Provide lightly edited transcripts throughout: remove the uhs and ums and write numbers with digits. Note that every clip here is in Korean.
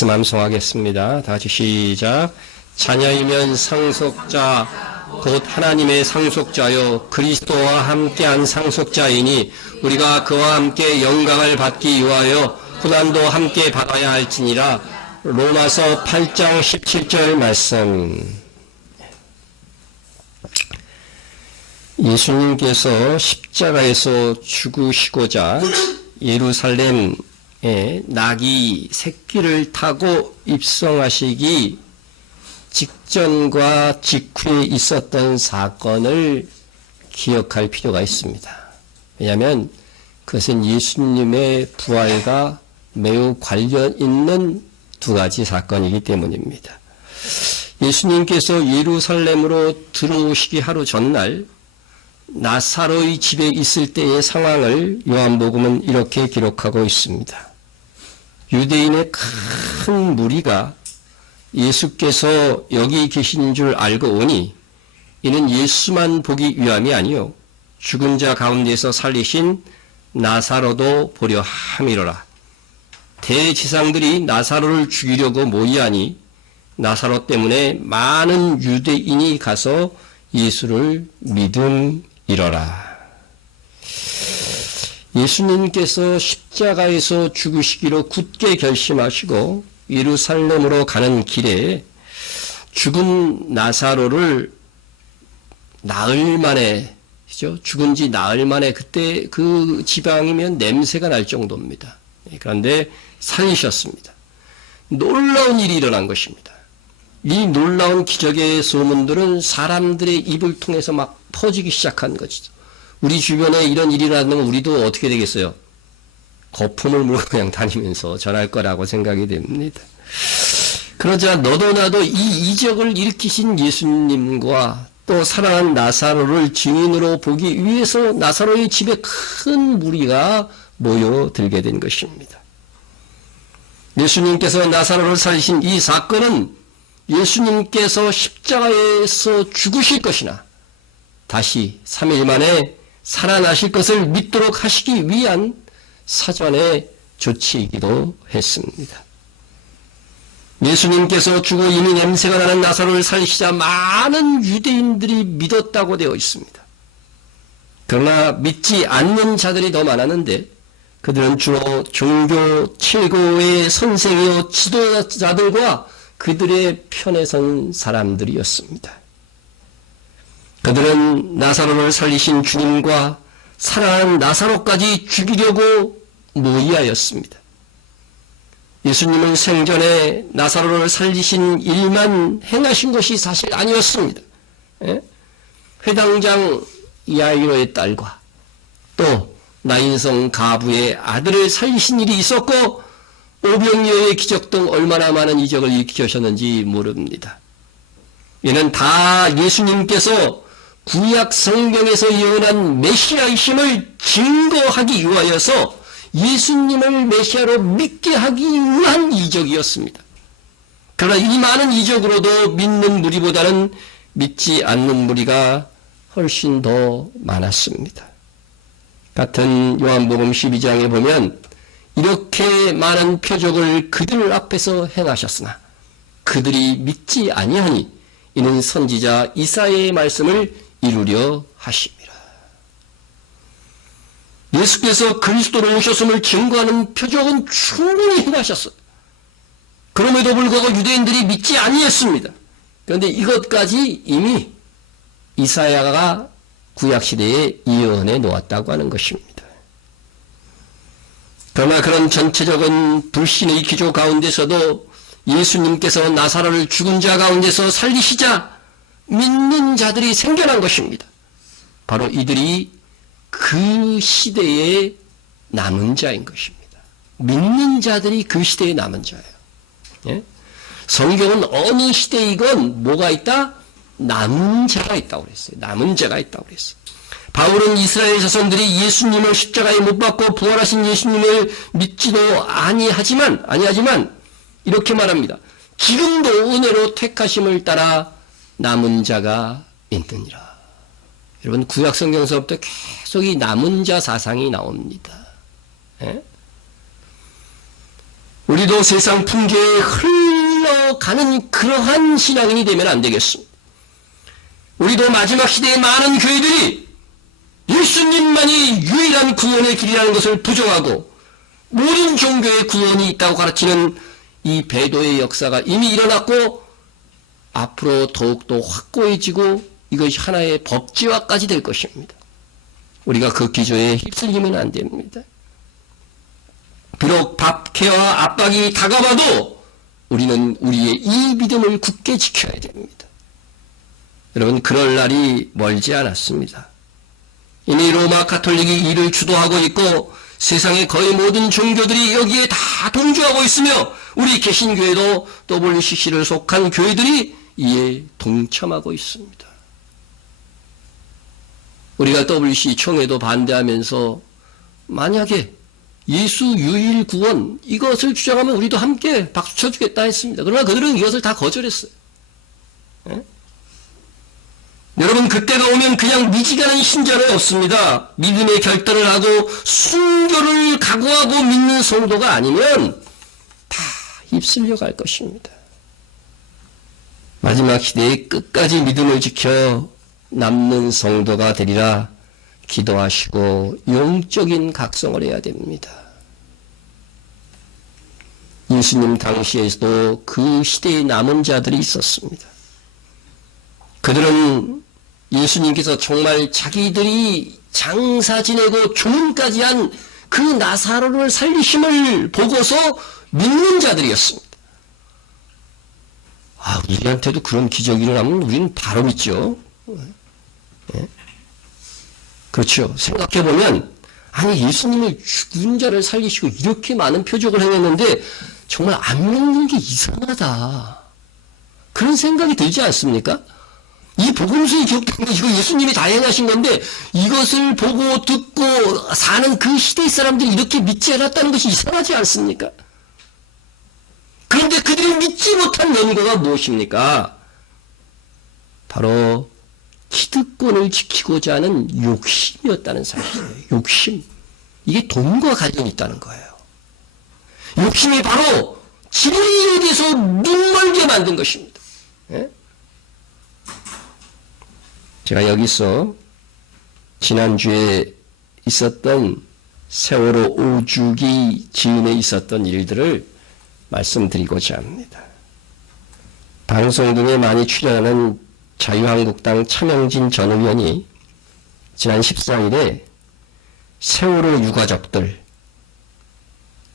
말씀 암송하겠습니다. 다 같이 시작. 자녀이면 상속자 곧 하나님의 상속자요 그리스도와 함께한 상속자이니 우리가 그와 함께 영광을 받기 위하여 고난도 함께 받아야 할지니라. 로마서 8장 17절 말씀. 예수님께서 십자가에서 죽으시고자 예루살렘에 낙이 새끼를 타고 입성하시기 직전과 직후에 있었던 사건을 기억할 필요가 있습니다. 왜냐하면 그것은 예수님의 부활과 매우 관련 있는 두 가지 사건이기 때문입니다. 예수님께서 예루살렘으로 들어오시기 하루 전날 나사로의 집에 있을 때의 상황을 요한복음은 이렇게 기록하고 있습니다. 유대인의 큰 무리가 예수께서 여기 계신 줄 알고 오니 이는 예수만 보기 위함이 아니요 죽은 자 가운데서 살리신 나사로도 보려 함이로라. 대지상들이 나사로를 죽이려고 모이하니 나사로 때문에 많은 유대인이 가서 예수를 믿음이로라. 예수님께서 십자가에서 죽으시기로 굳게 결심하시고 예루살렘으로 가는 길에 죽은 나사로를 나흘 만에, 죽은 지 나흘 만에, 그때 그 지방이면 냄새가 날 정도입니다. 그런데 살리셨습니다. 놀라운 일이 일어난 것입니다. 이 놀라운 기적의 소문들은 사람들의 입을 통해서 막 퍼지기 시작한 것이죠. 우리 주변에 이런 일이 일어나면 우리도 어떻게 되겠어요? 거품을 물고 그냥 다니면서 전할 거라고 생각이 됩니다. 그러자 너도 나도 이 이적을 일으키신 예수님과 또 살아난 나사로를 증인으로 보기 위해서 나사로의 집에 큰 무리가 모여들게 된 것입니다. 예수님께서 나사로를 살리신 이 사건은 예수님께서 십자가에서 죽으실 것이나 다시 3일 만에 살아나실 것을 믿도록 하시기 위한 사전의 조치이기도 했습니다. 예수님께서 죽어 이미 냄새가 나는 나사로를 살리시자 많은 유대인들이 믿었다고 되어 있습니다. 그러나 믿지 않는 자들이 더 많았는데 그들은 주로 종교 최고의 선생이요 지도자들과 그들의 편에 선 사람들이었습니다. 그들은 나사로를 살리신 주님과 살아난 나사로까지 죽이려고 모의하였습니다. 예수님은 생전에 나사로를 살리신 일만 행하신 것이 사실 아니었습니다. 회당장 야이로의 딸과 또 나인성 가부의 아들을 살리신 일이 있었고 오병이어의 기적 등 얼마나 많은 이적을 일으키셨는지 모릅니다. 이는 다 예수님께서 구약 성경에서 예언한 메시아이심을 증거하기 위하여서 예수님을 메시아로 믿게 하기 위한 이적이었습니다. 그러나 이 많은 이적으로도 믿는 무리보다는 믿지 않는 무리가 훨씬 더 많았습니다. 같은 요한복음 12장에 보면 이렇게 많은 표적을 그들 앞에서 행하셨으나 그들이 믿지 아니하니 이는 선지자 이사야의 말씀을 이루려 하심이라. 예수께서 그리스도로 오셨음을 증거하는 표적은 충분히 행하셨어요. 그럼에도 불구하고 유대인들이 믿지 아니했습니다. 그런데 이것까지 이미 이사야가 구약시대에 예언해 놓았다고 하는 것입니다. 그러나 그런 전체적인 불신의 기조 가운데서도 예수님께서 나사로를 죽은 자 가운데서 살리시자 믿는 자들이 생겨난 것입니다. 바로 이들이 그 시대의 남은 자인 것입니다. 믿는 자들이 그 시대의 남은 자예요. 예? 성경은 어느 시대이건 뭐가 있다? 남은 자가 있다고 그랬어요. 남은 자가 있다고 그랬어요. 바울은 이스라엘 자손들이 예수님을 십자가에 못 박고 부활하신 예수님을 믿지도 아니하지만 이렇게 말합니다. 지금도 은혜로 택하심을 따라 남은 자가 있느니라. 여러분 구약 성경서부터 계속 이 남은 자 사상이 나옵니다. 예? 우리도 세상 풍계에 흘러가는 그러한 신앙인이 되면 안 되겠습니다. 우리도 마지막 시대의 많은 교회들이 예수님만이 유일한 구원의 길이라는 것을 부정하고 모든 종교의 구원이 있다고 가르치는 이 배도의 역사가 이미 일어났고 앞으로 더욱더 확고해지고 이것이 하나의 법제화까지 될 것입니다. 우리가 그 기조에 휩쓸리면 안 됩니다. 비록 박해와 압박이 다가와도 우리는 우리의 이 믿음을 굳게 지켜야 됩니다. 여러분, 그럴 날이 멀지 않았습니다. 이미 로마 가톨릭이 이를 주도하고 있고 세상의 거의 모든 종교들이 여기에 다 동조하고 있으며 우리 개신교회도 WCC를 속한 교회들이 이에 동참하고 있습니다. 우리가 WCC 총회도 반대하면서 만약에 예수 유일 구원 이것을 주장하면 우리도 함께 박수 쳐주겠다 했습니다. 그러나 그들은 이것을 다 거절했어요. 예? 여러분, 그때가 오면 그냥 미지근한 신자는 없습니다. 믿음의 결단을 하고 순교를 각오하고 믿는 성도가 아니면 다 휩쓸려 갈 것입니다. 마지막 시대에 끝까지 믿음을 지켜 남는 성도가 되리라 기도하시고 영적인 각성을 해야 됩니다. 예수님 당시에도 그 시대에 남은 자들이 있었습니다. 그들은 예수님께서 정말 자기들이 장사 지내고 조문까지 한 그 나사로를 살리심을 보고서 믿는 자들이었습니다. 우리한테도 그런 기적이 일어나면 우리는 바로 믿죠. 예? 그렇죠. 생각해보면, 아니, 예수님이 죽은 자를 살리시고 이렇게 많은 표적을 행했는데 정말 안 믿는 게 이상하다. 그런 생각이 들지 않습니까? 이 복음서에 기록된 거 이거 예수님이 다 행하신 건데 이것을 보고 듣고 사는 그 시대의 사람들이 이렇게 믿지 않았다는 것이 이상하지 않습니까? 그런데 그들이 믿지 못한 연고가 무엇입니까? 바로 기득권을 지키고자 하는 욕심이었다는 사실이에요. 욕심. 이게 돈과 관련이 있다는 거예요. 욕심이 바로 진리에 대해서 눈멀게 만든 것입니다. 예? 제가 여기서 지난주에 있었던 세월호 오주기 즈음에 있었던 일들을 말씀드리고자 합니다. 방송 등에 많이 출연하는 자유한국당 차명진 전 의원이 지난 14일에 세월호 유가족들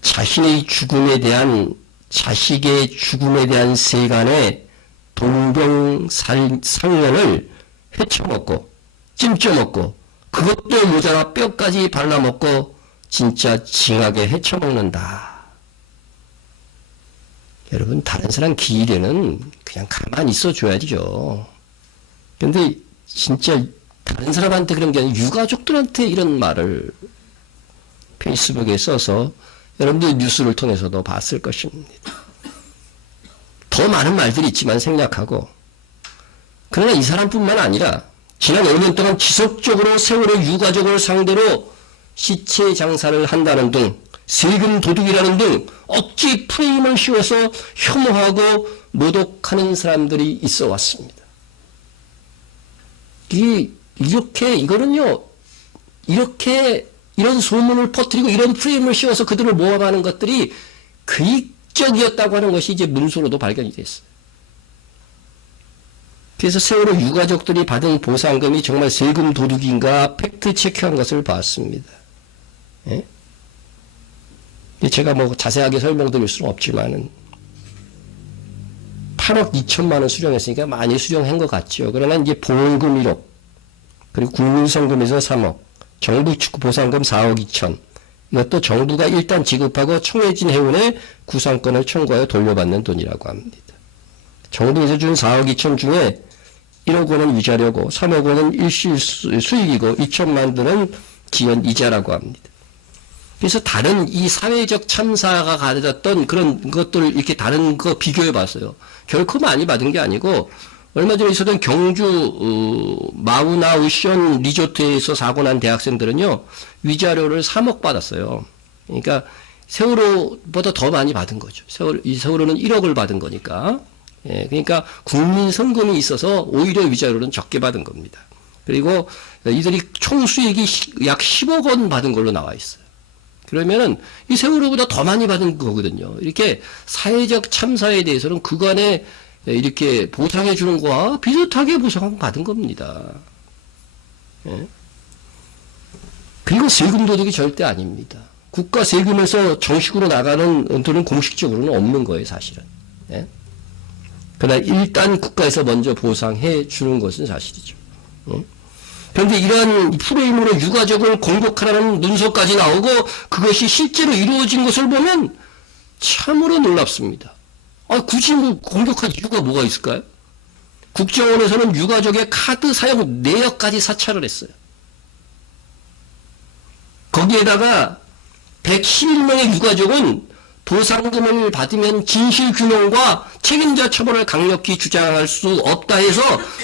자신의 죽음에 대한 자식의 죽음에 대한 세간의 동병상련을 헤쳐먹고 찜쪄먹고 그것도 모자라 뼈까지 발라먹고 진짜 징하게 헤쳐먹는다. 여러분, 다른 사람 길에는 그냥 가만히 있어줘야죠. 근데 진짜 다른 사람한테 그런 게 아니라 유가족들한테 이런 말을 페이스북에 써서 여러분들 뉴스를 통해서도 봤을 것입니다. 더 많은 말들이 있지만 생략하고, 그러나 이 사람뿐만 아니라 지난 5년 동안 지속적으로 세월호 유가족을 상대로 시체 장사를 한다는 등 세금 도둑이라는 등 억지 프레임을 씌워서 혐오하고 모독하는 사람들이 있어 왔습니다. 이런 소문을 퍼뜨리고 이런 프레임을 씌워서 그들을 모함하는 것들이 그익적이었다고 하는 것이 이제 문서로도 발견이 됐어요. 그래서 세월호 유가족들이 받은 보상금이 정말 세금 도둑인가 팩트 체크한 것을 봤습니다. 예? 제가 뭐 자세하게 설명드릴 수는 없지만은 8억 2천만 원 수령했으니까 많이 수령한 것 같죠. 그러나 이제 보험금 1억, 그리고 국민성금에서 3억, 정부 축구 보상금 4억 2천, 이것도 정부가 일단 지급하고 청해진 해운에 구상권을 청구하여 돌려받는 돈이라고 합니다. 정부에서 준 4억 2천 중에 1억 원은 위자료고 3억 원은 일시 수익이고 2천만 원은 지연 이자라고 합니다. 그래서 다른 이 사회적 참사가 가져졌던 그런 것들을 이렇게 다른 거 비교해 봤어요. 결코 많이 받은 게 아니고 얼마 전에 있었던 경주 마우나우션 리조트에서 사고 난 대학생들은요 위자료를 3억 받았어요. 그러니까 세월호보다 더 많이 받은 거죠. 이 세월호는 1억을 받은 거니까. 예, 그러니까 국민 성금이 있어서 오히려 위자료는 적게 받은 겁니다. 그리고 이들이 총 수익이 약 10억 원 받은 걸로 나와 있어요. 그러면은 이 세월호보다 더 많이 받은 거거든요. 이렇게 사회적 참사에 대해서는 그간에 이렇게 보상해 주는 거와 비슷하게 보상받은 겁니다. 예? 그리고 세금 도둑이 절대 아닙니다. 국가 세금에서 정식으로 나가는 돈은 공식적으로는 없는 거예요, 사실은. 예? 그러나 일단 국가에서 먼저 보상해 주는 것은 사실이죠. 그런데 이러한 프레임으로 유가족을 공격하라는 문서까지 나오고 그것이 실제로 이루어진 것을 보면 참으로 놀랍습니다. 굳이 뭐 공격할 이유가 뭐가 있을까요? 국정원에서는 유가족의 카드 사용 내역까지 사찰을 했어요. 거기에다가 111명의 유가족은 보상금을 받으면 진실규명과 책임자 처벌을 강력히 주장할 수 없다 해서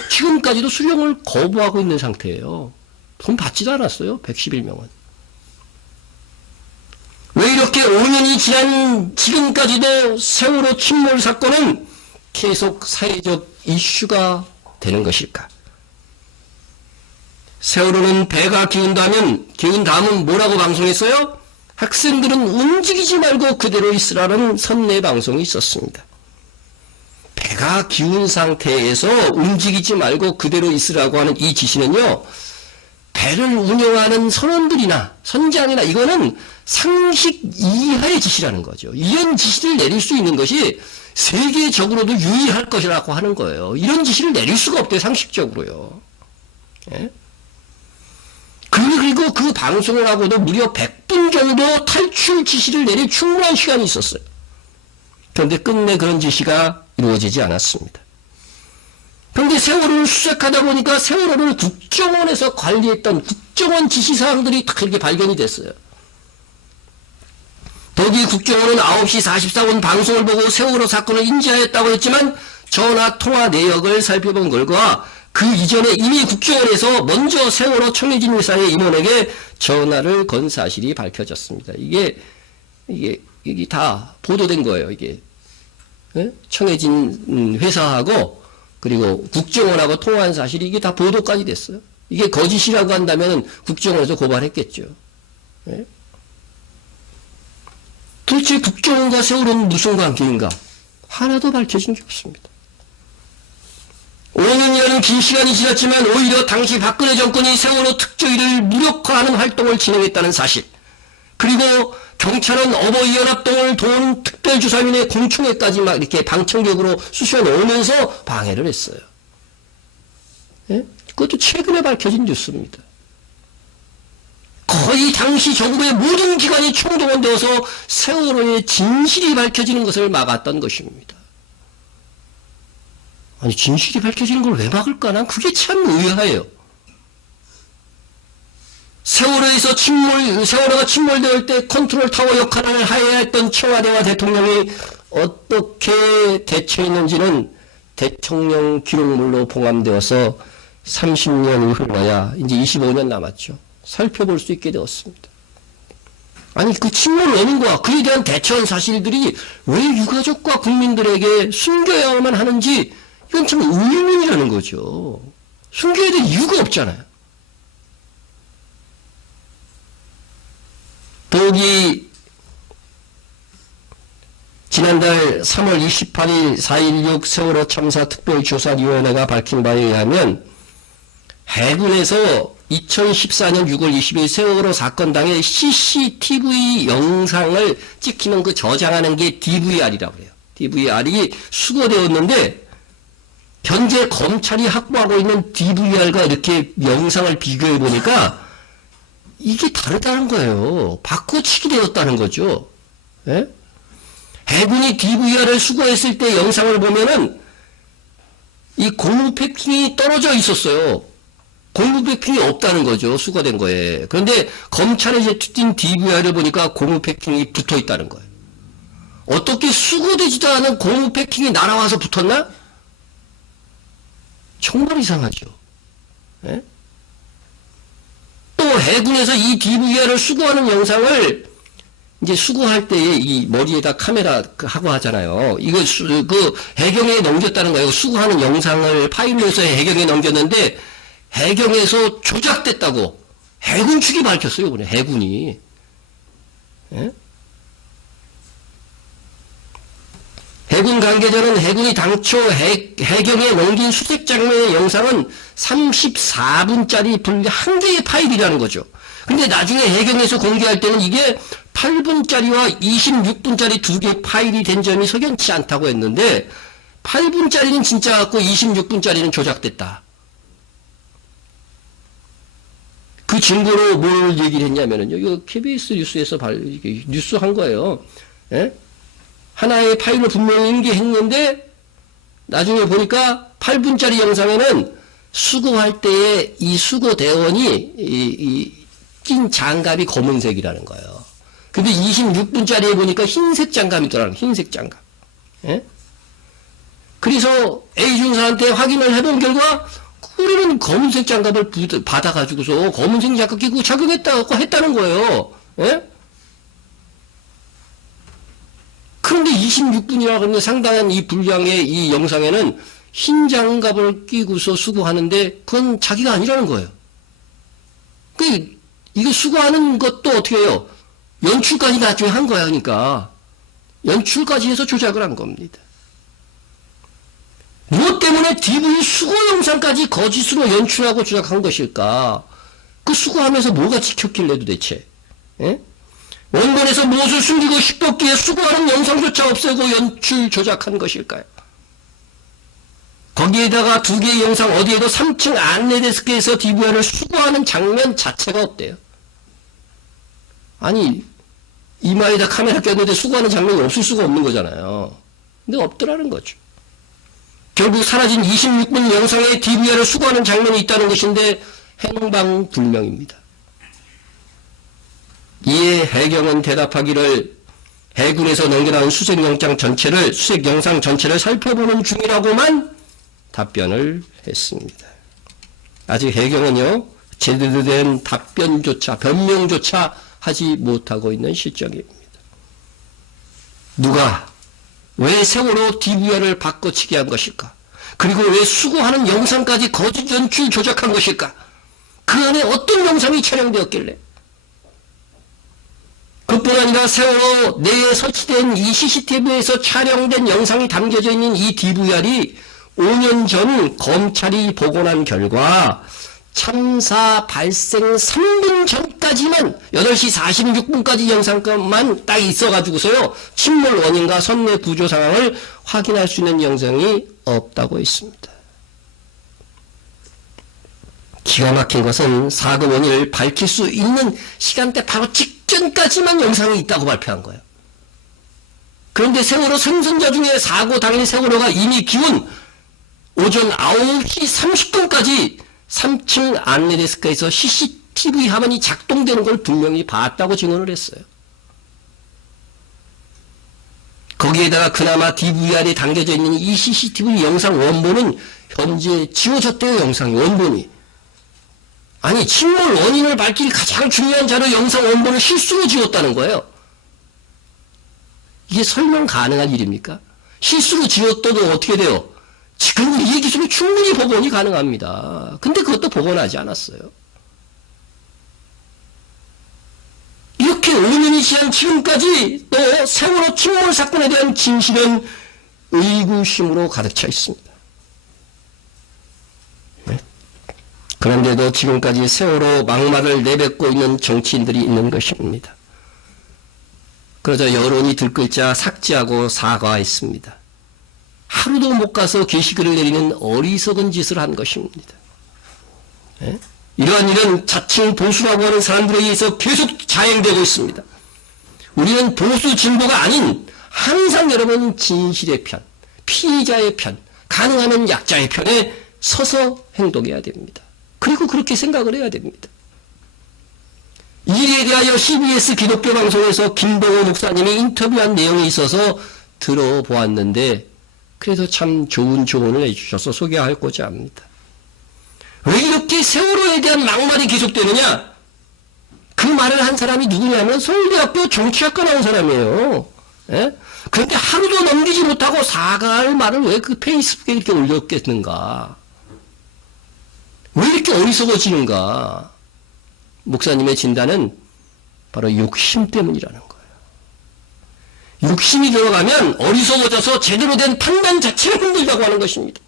지금까지도 수령을 거부하고 있는 상태예요. 돈 받지도 않았어요. 111명은. 왜 이렇게 5년이 지난 지금까지도 세월호 침몰 사건은 계속 사회적 이슈가 되는 것일까? 세월호는 배가 기운 다음은 뭐라고 방송했어요? 학생들은 움직이지 말고 그대로 있으라는 선내 방송이 있었습니다. 배가 기운 상태에서 움직이지 말고 그대로 있으라고 하는 이 지시는요, 배를 운영하는 선원들이나 선장이나 이거는 상식 이하의 지시라는 거죠. 이런 지시를 내릴 수 있는 것이 세계적으로도 유의할 것이라고 하는 거예요. 이런 지시를 내릴 수가 없대요, 상식적으로요. 예? 그리고 그 방송을 하고도 무려 100분 정도 탈출 지시를 내릴 충분한 시간이 있었어요. 그런데 끝내 그런 지시가 이루어지지 않았습니다. 그런데 세월호를 수색하다 보니까 세월호를 국정원에서 관리했던 국정원 지시사항들이 딱 이렇게 발견이 됐어요. 더기 국정원은 9시 44분 방송을 보고 세월호 사건을 인지하였다고 했지만 전화 통화 내역을 살펴본 결과 그 이전에 이미 국정원에서 먼저 세월호 청해진 회사의 임원에게 전화를 건 사실이 밝혀졌습니다. 이게 다 보도된 거예요, 이게. 예? 청해진 회사하고, 그리고 국정원하고 통화한 사실이 이게 다 보도까지 됐어요. 이게 거짓이라고 한다면 국정원에서 고발했겠죠. 예? 도대체 국정원과 세월호는 무슨 관계인가? 하나도 밝혀진 게 없습니다. 5년이라는 긴 시간이 지났지만 오히려 당시 박근혜 정권이 세월호 특조위를 무력화하는 활동을 진행했다는 사실, 그리고 경찰은 어버이연합동을 도운 특별조사민의 공청회까지 막 이렇게 방청객으로 쑤셔 넣으면서 방해를 했어요. 예? 그것도 최근에 밝혀진 뉴스입니다. 거의 당시 정부의 모든 기관이 총동원되어서 세월호의 진실이 밝혀지는 것을 막았던 것입니다. 아니, 진실이 밝혀지는 걸 왜 막을까? 난 그게 참 의아해요. 세월호가 침몰될 때 컨트롤 타워 역할을 해야 했던 청와대와 대통령이 어떻게 대처했는지는 대통령 기록물로 봉함되어서 30년이 흘러야 이제 25년 남았죠. 살펴볼 수 있게 되었습니다. 아니, 그 침몰 원인과 그에 대한 대처한 사실들이 왜 유가족과 국민들에게 숨겨야만 하는지 이건 참 의문이라는 거죠. 숨겨야 될 이유가 없잖아요. 더욱이 지난달 3월 28일 4.16 세월호 참사 특별조사위원회가 밝힌 바에 의하면 해군에서 2014년 6월 20일 세월호 사건 당의 CCTV 영상을 찍히는 그 저장하는 게 DVR이라고 해요. DVR이 수거되었는데 현재 검찰이 확보하고 있는 DVR과 이렇게 영상을 비교해 보니까 이게 다르다는 거예요. 바꿔치기 되었다는 거죠. 예? 해군이 DVR을 수거했을 때 영상을 보면은 이 고무 패킹이 떨어져 있었어요. 고무 패킹이 없다는 거죠. 수거된 거에. 그런데 검찰에 제출된 DVR을 보니까 고무 패킹이 붙어 있다는 거예요. 어떻게 수거되지도 않은 고무 패킹이 날아와서 붙었나? 정말 이상하죠. 예? 또 해군에서 이 DVR을 수거하는 영상을 이제 수거할 때에 이 머리에다 카메라 하고 하잖아요. 이거 그 해경에 넘겼다는 거예요. 수거하는 영상을 파일로 해서 해경에 넘겼는데 해경에서 조작됐다고 해군 측이 밝혔어요. 이번에 해군이. 예? 해군 관계자는 해군이 당초 해경에 넘긴 수색 장면의 영상은 34분짜리 한 개의 파일이라는 거죠. 근데 나중에 해경에서 공개할 때는 이게 8분짜리와 26분짜리 두 개 파일이 된 점이 석연치 않다고 했는데 8분짜리는 진짜 같고 26분짜리는 조작됐다. 그 증거로 뭘 얘기를 했냐면요. 이거 KBS 뉴스에서 뉴스 한 거예요. 예? 하나의 파일로 분명히 인계했는데 나중에 보니까 8분짜리 영상에는 수거할 때에 이 수거 대원이 낀 장갑이 검은색이라는 거예요. 근데 26분짜리에 보니까 흰색 장갑이더라고요. 흰색 장갑. 예? 그래서 A 중사한테 확인을 해본 결과 우리는 검은색 장갑을 받아가지고서 검은색 장갑 끼고 착용했다고 했다는 거예요. 예? 그런데 26분이라고 하는데 상당한 이 분량의 이 영상에는 흰 장갑을 끼고서 수거하는데 그건 자기가 아니라는 거예요. 이거 수거하는 것도 어떻게 해요? 연출까지 나중에 한 거야. 그러니까 연출까지 해서 조작을 한 겁니다. 무엇 때문에 DV 수거 영상까지 거짓으로 연출하고 조작한 것일까? 그 수거하면서 뭐가 찍혔길래 도대체? 예? 원본에서 무엇을 숨기고 싶었기에 수거하는 영상조차 없애고 연출 조작한 것일까요? 거기에다가 두 개의 영상 어디에도 3층 안내데스크에서 DVR을 수거하는 장면 자체가 없대요. 아니 이마에다 카메라 꼈는데 수거하는 장면이 없을 수가 없는 거잖아요. 근데 없더라는 거죠. 결국 사라진 26분 영상에 DVR을 수거하는 장면이 있다는 것인데 행방불명입니다. 이에 해경은 대답하기를 해군에서 넘겨나온 수색 영상 전체를 살펴보는 중이라고만 답변을 했습니다. 아직 해경은요, 제대로 된 답변조차, 변명조차 하지 못하고 있는 시점입니다. 누가, 왜 세월호 DVR을 바꿔치기 한 것일까? 그리고 왜 수거하는 영상까지 거짓 연출 조작한 것일까? 그 안에 어떤 영상이 촬영되었길래? 그뿐 아니라 세월호 내에 설치된 이 CCTV에서 촬영된 영상이 담겨져 있는 이 DVR이 5년 전 검찰이 복원한 결과 참사 발생 3분 전까지만 8시 46분까지 영상만 딱 있어가지고서요 침몰 원인과 선내 구조 상황을 확인할 수 있는 영상이 없다고 했습니다. 기가 막힌 것은 사고 원인을 밝힐 수 있는 시간대 바로 직전까지만 영상이 있다고 발표한 거예요. 그런데 세월호 생존자 중에 사고 당일 세월호가 이미 기온 오전 9시 30분까지 3층 안내데스크에서 CCTV 화면이 작동되는 걸 분명히 봤다고 증언을 했어요. 거기에다가 그나마 DVR에 담겨져 있는 이 CCTV 영상 원본은 현재 지워졌대요. 영상이 원본이. 아니 침몰 원인을 밝힐 가장 중요한 자료 영상 원본을 실수로 지웠다는 거예요. 이게 설명 가능한 일입니까? 실수로 지웠어도 어떻게 돼요? 지금 우리의 기술로 충분히 복원이 가능합니다. 근데 그것도 복원하지 않았어요. 이렇게 5년이 지난 지금까지 또 세월호 침몰 사건에 대한 진실은 의구심으로 가득 차 있습니다. 네? 그런데도 지금까지 세월호 막말을 내뱉고 있는 정치인들이 있는 것입니다. 그러자 여론이 들끓자 삭제하고 사과했습니다. 하루도 못 가서 게시글을 내리는 어리석은 짓을 한 것입니다. 네? 이러한 일은 자칭 보수라고 하는 사람들에 의해서 계속 자행되고 있습니다. 우리는 보수 진보가 아닌 항상 여러분 진실의 편, 피의자의 편, 가능하면 약자의 편에 서서 행동해야 됩니다. 그리고 그렇게 생각을 해야 됩니다. 이에 대하여 CBS 기독교 방송에서 김봉호 목사님이 인터뷰한 내용이 있어서 들어보았는데 그래도 참 좋은 조언을 해주셔서 소개하고자 합니다. 왜 이렇게 세월호에 대한 막말이 계속되느냐? 그 말을 한 사람이 누구냐면 서울대학교 정치학과 나온 사람이에요. 예? 그런데 하루도 넘기지 못하고 사과할 말을 왜 그 페이스북에 이렇게 올렸겠는가? 왜 이렇게 어리석어지는가? 목사님의 진단은 바로 욕심 때문이라는 거예요. 욕심이 들어가면 어리석어져서 제대로 된 판단 자체를 흔들려고 하는 것입니다.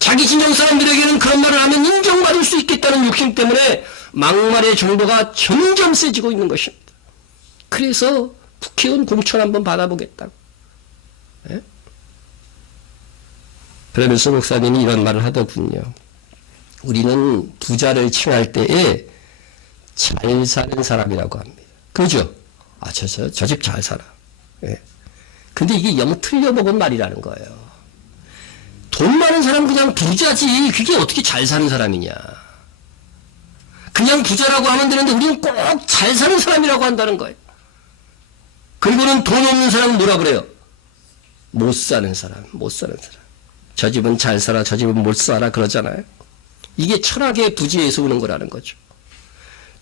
자기 진영 사람들에게는 그런 말을 하면 인정받을 수 있겠다는 욕심 때문에 막말의 정도가 점점 세지고 있는 것입니다. 그래서 국회의원 공천 한번 받아보겠다고. 예? 그러면서 목사님이 이런 말을 하더군요. 우리는 부자를 칭할 때에 잘 사는 사람이라고 합니다. 그죠? 저 집 잘 살아. 예. 근데 이게 영 틀려먹은 말이라는 거예요. 돈 많은 사람 그냥 부자지. 그게 어떻게 잘 사는 사람이냐. 그냥 부자라고 하면 되는데 우리는 꼭 잘 사는 사람이라고 한다는 거예요. 그리고는 돈 없는 사람은 뭐라 그래요? 못 사는 사람, 못 사는 사람. 저 집은 잘 살아, 저 집은 못 살아 그러잖아요. 이게 철학의 부지에서 오는 거라는 거죠.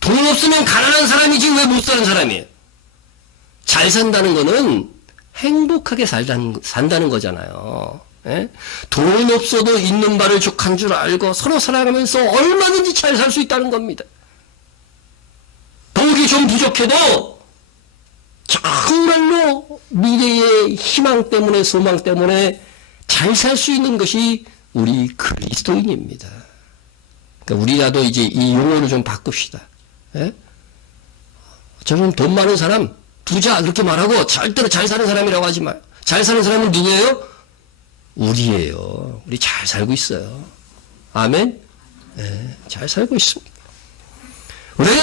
돈 없으면 가난한 사람이지 왜 못 사는 사람이에요? 잘 산다는 거는 행복하게 산다는 거잖아요. 예? 돈 없어도 있는 바를 족한 줄 알고 서로 살아가면서 얼마든지 잘 살 수 있다는 겁니다. 덕이 좀 부족해도 정말로 미래의 희망 때문에 소망 때문에 잘 살 수 있는 것이 우리 그리스도인입니다. 그러니까 우리라도 이제 이 용어를 좀 바꿉시다. 예? 저는 돈 많은 사람, 부자 그렇게 말하고 절대로 잘 사는 사람이라고 하지 마요. 잘 사는 사람은 누구예요? 우리예요. 우리 잘 살고 있어요. 아멘? 네, 잘 살고 있습니다. 왜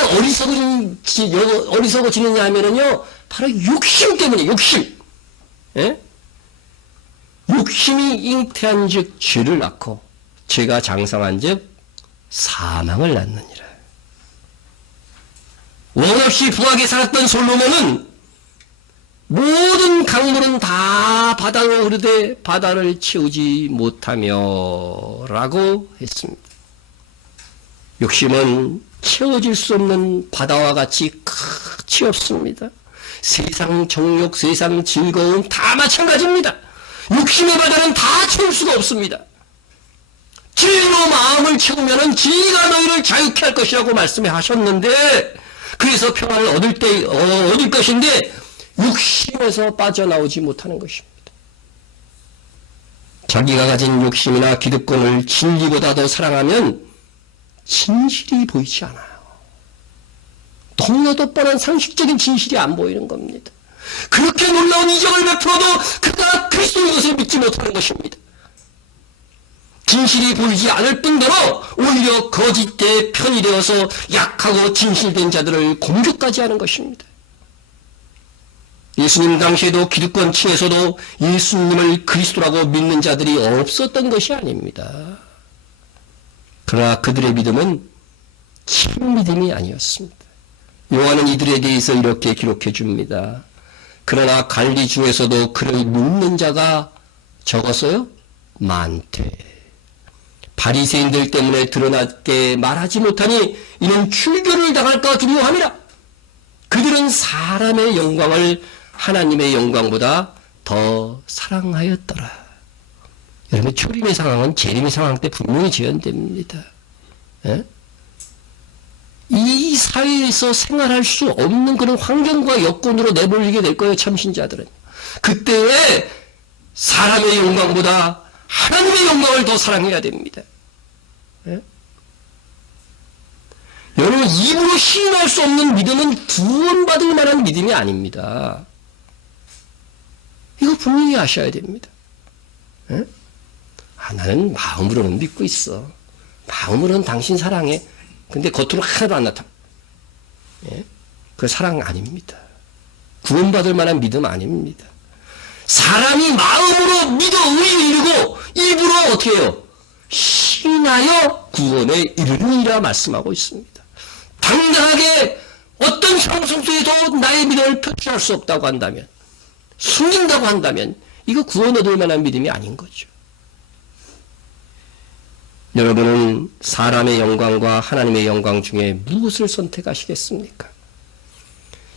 어리석어지느냐 하면은요, 바로 욕심 때문에, 욕심. 예? 욕심이 잉태한 즉 죄를 낳고, 죄가 장성한 즉 사망을 낳느니라. 원 없이 부하게 살았던 솔로몬은 모든 강물은 다 바다로 흐르되 바다를 채우지 못하며 라고 했습니다. 욕심은 채워질 수 없는 바다와 같이 끝이 없습니다. 세상 정욕, 세상 즐거움 다 마찬가지입니다. 욕심의 바다는 다 채울 수가 없습니다. 진리로 마음을 채우면 진리가 너희를 자유케 할 것이라고 말씀해 하셨는데 그래서 평안을 얻을 것인데 욕심에서 빠져나오지 못하는 것입니다. 자기가 가진 욕심이나 기득권을 진리보다 더 사랑하면 진실이 보이지 않아요. 너무나도 뻔한 상식적인 진실이 안 보이는 겁니다. 그렇게 놀라운 이적을 베풀어도 그가 그리스도인 것을 믿지 못하는 것입니다. 진실이 보이지 않을 뿐더러 오히려 거짓되에 편이 되어서 약하고 진실된 자들을 공격까지 하는 것입니다. 예수님 당시에도 기득권층에서도 예수님을 그리스도라고 믿는 자들이 없었던 것이 아닙니다. 그러나 그들의 믿음은 참 믿음이 아니었습니다. 요한은 이들에 대해서 이렇게 기록해 줍니다. 그러나 관리 중에서도 그를 믿는 자가 적었어요? 많대. 바리새인들 때문에 드러나게 말하지 못하니 이는 출교를 당할까 두려워함이라. 그들은 사람의 영광을 하나님의 영광보다 더 사랑하였더라. 여러분 초림의 상황은 재림의 상황 때 분명히 재현됩니다. 예? 이 사회에서 생활할 수 없는 그런 환경과 여건으로 내몰리게 될 거예요. 참신자들은. 그때에 사람의 영광보다 하나님의 영광을 더 사랑해야 됩니다. 예? 여러분 입으로 시인할 수 없는 믿음은 구원받을 만한 믿음이 아닙니다. 이거 분명히 아셔야 됩니다. 예? 나는 마음으로는 믿고 있어. 마음으로는 당신 사랑해. 근데 겉으로 하나도 안 나타나. 예? 그 사랑 아닙니다. 구원받을 만한 믿음 아닙니다. 사람이 마음으로 믿어 의에 이르고 입으로 어떻게 해요? 신하여 구원에 이르느니라 말씀하고 있습니다. 당당하게 어떤 상황 속에도 나의 믿음을 표출할 수 없다고 한다면, 숨긴다고 한다면 이거 구원 얻을 만한 믿음이 아닌 거죠. 여러분은 사람의 영광과 하나님의 영광 중에 무엇을 선택하시겠습니까?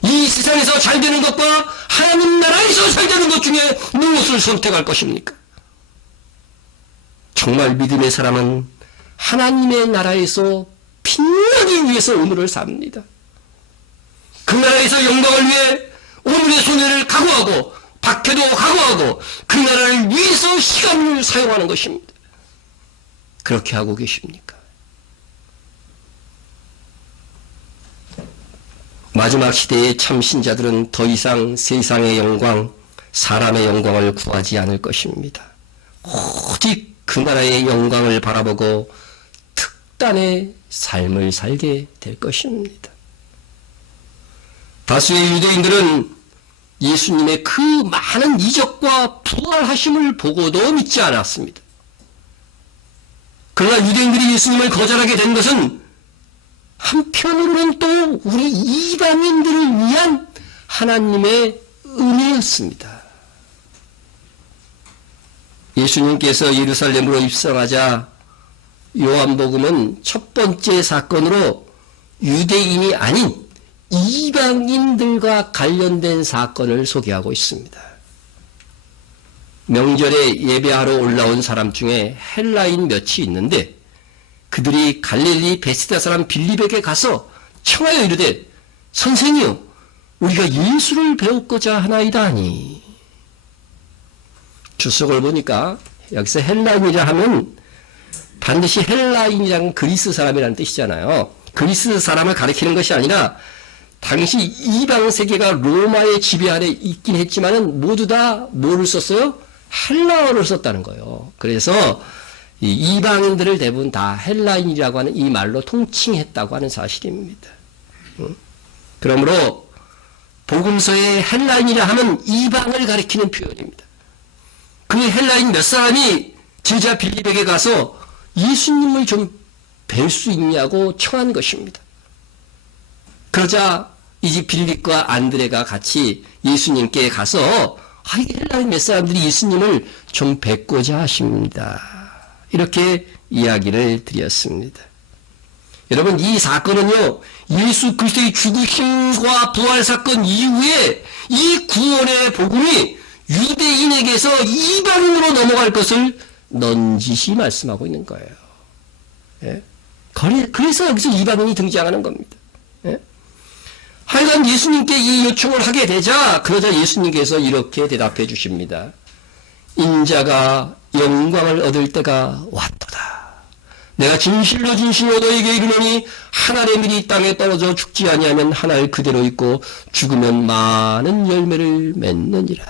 이 세상에서 잘 되는 것과 하나님 나라에서 잘 되는 것 중에 무엇을 선택할 것입니까? 정말 믿음의 사람은 하나님의 나라에서 빛나기 위해서 오늘을 삽니다. 그 나라에서 영광을 위해 오늘의 손해를 각오하고 박해도 각오하고 그 나라를 위해서 시간을 사용하는 것입니다. 그렇게 하고 계십니까? 마지막 시대의 참 신자들은 더 이상 세상의 영광, 사람의 영광을 구하지 않을 것입니다. 오직 그 나라의 영광을 바라보고 특단의 삶을 살게 될 것입니다. 다수의 유대인들은 예수님의 그 많은 이적과 부활하심을 보고도 믿지 않았습니다. 그러나 유대인들이 예수님을 거절하게 된 것은 한편으로는 또 우리 이방인들을 위한 하나님의 은혜였습니다. 예수님께서 예루살렘으로 입성하자 요한복음은 첫 번째 사건으로 유대인이 아닌 이방인들과 관련된 사건을 소개하고 있습니다. 명절에 예배하러 올라온 사람 중에 헬라인 몇이 있는데 그들이 갈릴리 베스다 사람 빌립에게 가서 청하여 이르되 선생이여 우리가 예수를 배우고자 하나이다 하니. 주석을 보니까 여기서 헬라인이라 하면 반드시 헬라인이란 그리스 사람이라는 뜻이잖아요. 그리스 사람을 가리키는 것이 아니라 당시 이방 세계가 로마의 지배 아래 있긴 했지만은 모두 다 뭐를 썼어요? 헬라어를 썼다는 거예요. 그래서 이 이방인들을 대부분 다 헬라인이라고 하는 이 말로 통칭했다고 하는 사실입니다. 그러므로 복음서의 헬라인이라 하면 이방을 가리키는 표현입니다. 그 헬라인 몇 사람이 제자 빌립에게 가서 예수님을 좀 뵐 수 있냐고 청한 것입니다. 그러자 이제 빌립과 안드레가 같이 예수님께 가서 이 헬라인 몇 사람들이 예수님을 좀 뵙고자 하십니다. 이렇게 이야기를 드렸습니다. 여러분 이 사건은요 예수 그리스도의 죽으심과 부활 사건 이후에 이 구원의 복음이 유대인에게서 이방인으로 넘어갈 것을 넌지시 말씀하고 있는 거예요. 예? 그래서 여기서 이방인이 등장하는 겁니다. 예? 하여간 예수님께 이 요청을 하게 되자 그러자 예수님께서 이렇게 대답해 주십니다. 인자가 영광을 얻을 때가 왔도다. 내가 진실로 진실로 너에게 이르노니 한 알의 밀이 땅에 떨어져 죽지 아니하면 한 알 그대로 있고 죽으면 많은 열매를 맺느니라.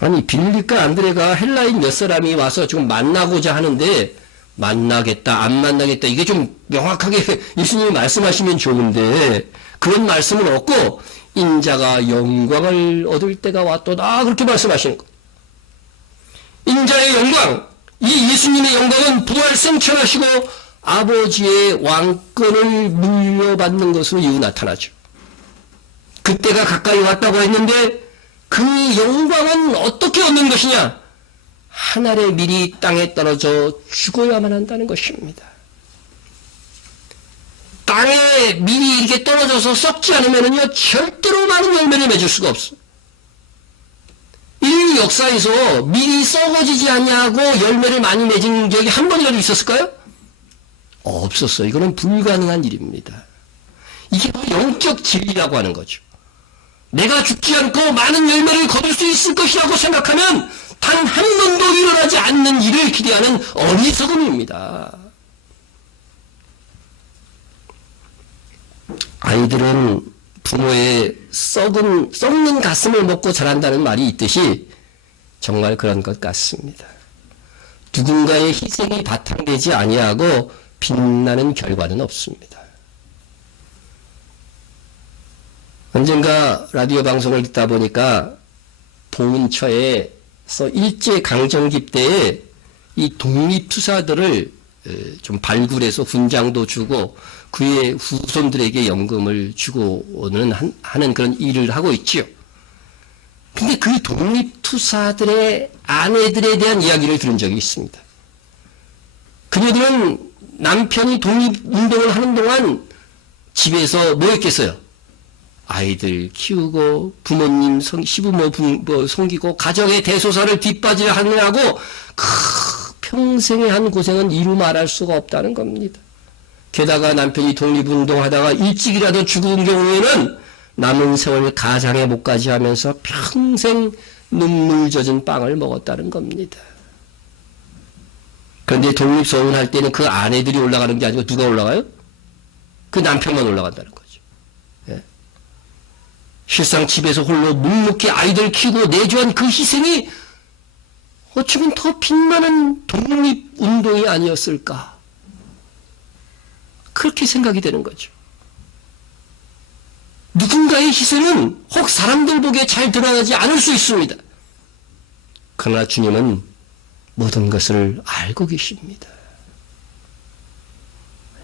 아니 빌립과 안드레가 헬라인 몇 사람이 와서 지금 만나고자 하는데 만나겠다 안 만나겠다 이게 좀 명확하게 예수님이 말씀하시면 좋은데 그런 말씀은 없고 인자가 영광을 얻을 때가 왔도다 그렇게 말씀하시는 거예요. 인자의 영광, 이 예수님의 영광은 부활 생천하시고 아버지의 왕권을 물려받는 것으로 이후 나타나죠. 그때가 가까이 왔다고 했는데 그 영광은 어떻게 얻는 것이냐? 한 알의 밀이 땅에 떨어져 죽어야만 한다는 것입니다. 땅에 밀이 이렇게 떨어져서 썩지 않으면요 절대로 많은 열매를 맺을 수가 없어요. 인류 역사에서 밀이 썩어지지 않냐고 열매를 많이 맺은 적이 한 번이라도 있었을까요? 없었어요. 이거는 불가능한 일입니다. 이게 바로 영적 진리라고 하는 거죠. 내가 죽지 않고 많은 열매를 거둘 수 있을 것이라고 생각하면 단 한 번도 일어나지 않는 일을 기대하는 어리석음입니다. 아이들은 부모의 썩는 가슴을 먹고 자란다는 말이 있듯이 정말 그런 것 같습니다. 누군가의 희생이 바탕되지 아니하고 빛나는 결과는 없습니다. 언젠가 라디오 방송을 듣다 보니까 보훈처에서 일제강점기 때에 이 독립투사들을 좀 발굴해서 훈장도 주고 그의 후손들에게 연금을 주고는 하는 그런 일을 하고 있지요. 근데 그 독립투사들의 아내들에 대한 이야기를 들은 적이 있습니다. 그녀들은 남편이 독립운동을 하는 동안 집에서 뭐 했겠어요? 아이들 키우고 부모님, 시부모 섬기고 가정의 대소사를 뒷받이를 하느라고 평생의 한 고생은 이루 말할 수가 없다는 겁니다. 게다가 남편이 독립운동하다가 일찍이라도 죽은 경우에는 남은 세월 가장에 못가지 하면서 평생 눈물 젖은 빵을 먹었다는 겁니다. 그런데 독립소원 할 때는 그 아내들이 올라가는 게 아니고 누가 올라가요? 그 남편만 올라간다는 거죠. 예. 실상 집에서 홀로 묵묵히 아이들 키우고 내조한 그 희생이 어쩌면 더 빛나는 독립운동이 아니었을까. 그렇게 생각이 되는 거죠. 누군가의 희생은 혹 사람들 보기에 잘 드러나지 않을 수 있습니다. 그러나 주님은 모든 것을 알고 계십니다.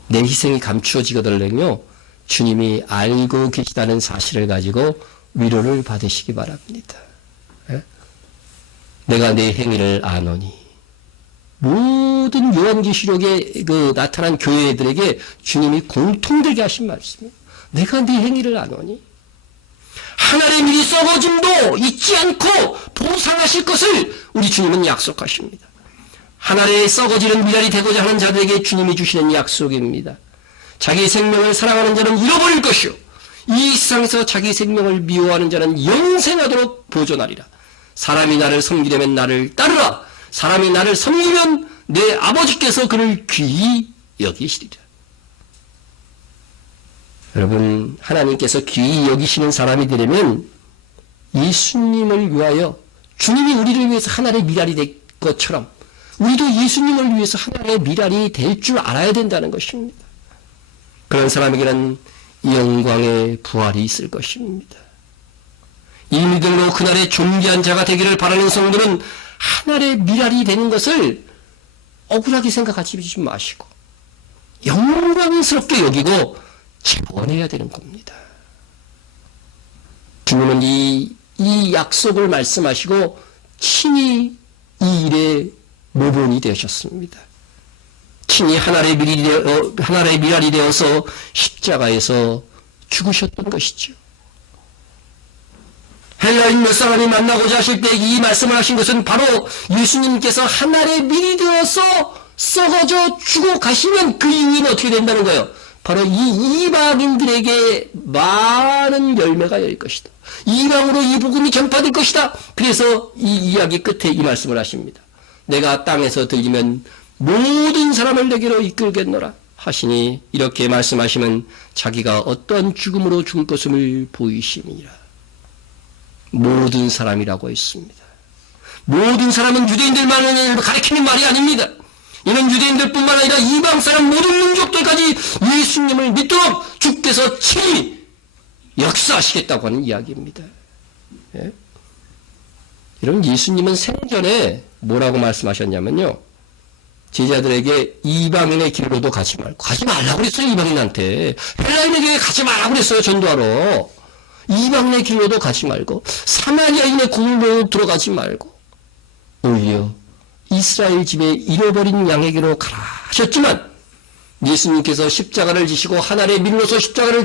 내 희생이 감추어지거든요. 주님이 알고 계시다는 사실을 가지고 위로를 받으시기 바랍니다. 예? 내가 내 행위를 아노니. 모든 요한계시록에 나타난 교회들에게 주님이 공통되게 하신 말씀이에요. 내가 네 행위를 아노니. 하나님의 미리 썩어짐도 잊지 않고 보상하실 것을 우리 주님은 약속하십니다. 하나님의 썩어지는 미랄이 되고자 하는 자들에게 주님이 주시는 약속입니다. 자기 생명을 사랑하는 자는 잃어버릴 것이요 이 세상에서 자기 생명을 미워하는 자는 영생하도록 보존하리라. 사람이 나를 섬기려면 나를 따르라. 사람이 나를 섬기면 내 아버지께서 그를 귀히 여기시리라. 여러분, 하나님께서 귀히 여기시는 사람이 되려면 예수님을 위하여 주님이 우리를 위해서 하나님의 미랄이 될 것처럼 우리도 예수님을 위해서 하나님의 미랄이 될 줄 알아야 된다는 것입니다. 그런 사람에게는 영광의 부활이 있을 것입니다. 이 믿음으로 그날의 존귀한 자가 되기를 바라는 성도는 하나님의 미랄이 되는 것을 억울하게 생각하지 마시고 영광스럽게 여기고 재원해야 되는 겁니다. 주님은 이 약속을 말씀하시고 친히 이 일의 모본이 되셨습니다. 친히 하나님의 미랄이 되어서 십자가에서 죽으셨던 것이죠. 헬라인 몇 사람이 만나고자 하실 때 이 말씀을 하신 것은 바로 예수님께서 하나님의 미리 되어서 썩어져 죽어 가시면 그 이유는 어떻게 된다는 거예요? 바로 이 이방인들에게 많은 열매가 열릴 것이다. 이방으로 이 복음이 전파될 것이다. 그래서 이 이야기 끝에 이 말씀을 하십니다. 내가 땅에서 들리면 모든 사람을 내게로 이끌겠노라 하시니 이렇게 말씀하시면 자기가 어떤 죽음으로 죽을 것을 보이심이니라. 모든 사람이라고 했습니다. 모든 사람은 유대인들만을 가리키는 말이 아닙니다. 이는 유대인들뿐만 아니라 이방 사람 모든 민족들까지 예수님을 믿도록 주께서 친히 역사하시겠다고 하는 이야기입니다. 예? 여러분, 예수님은 생전에 뭐라고 말씀하셨냐면요. 제자들에게 이방인의 길로도 가지 말고, 가지 말라고 그랬어요. 이방인한테. 헬라인에게 가지 말라고 그랬어요. 전도하러. 이방인의 길로도 가지 말고, 사마리아인의 굴로 들어가지 말고, 오히려 이스라엘 집에 잃어버린 양에게로 가라 하셨지만, 예수님께서 십자가를 지시고 하나님의 밀로서 십자가를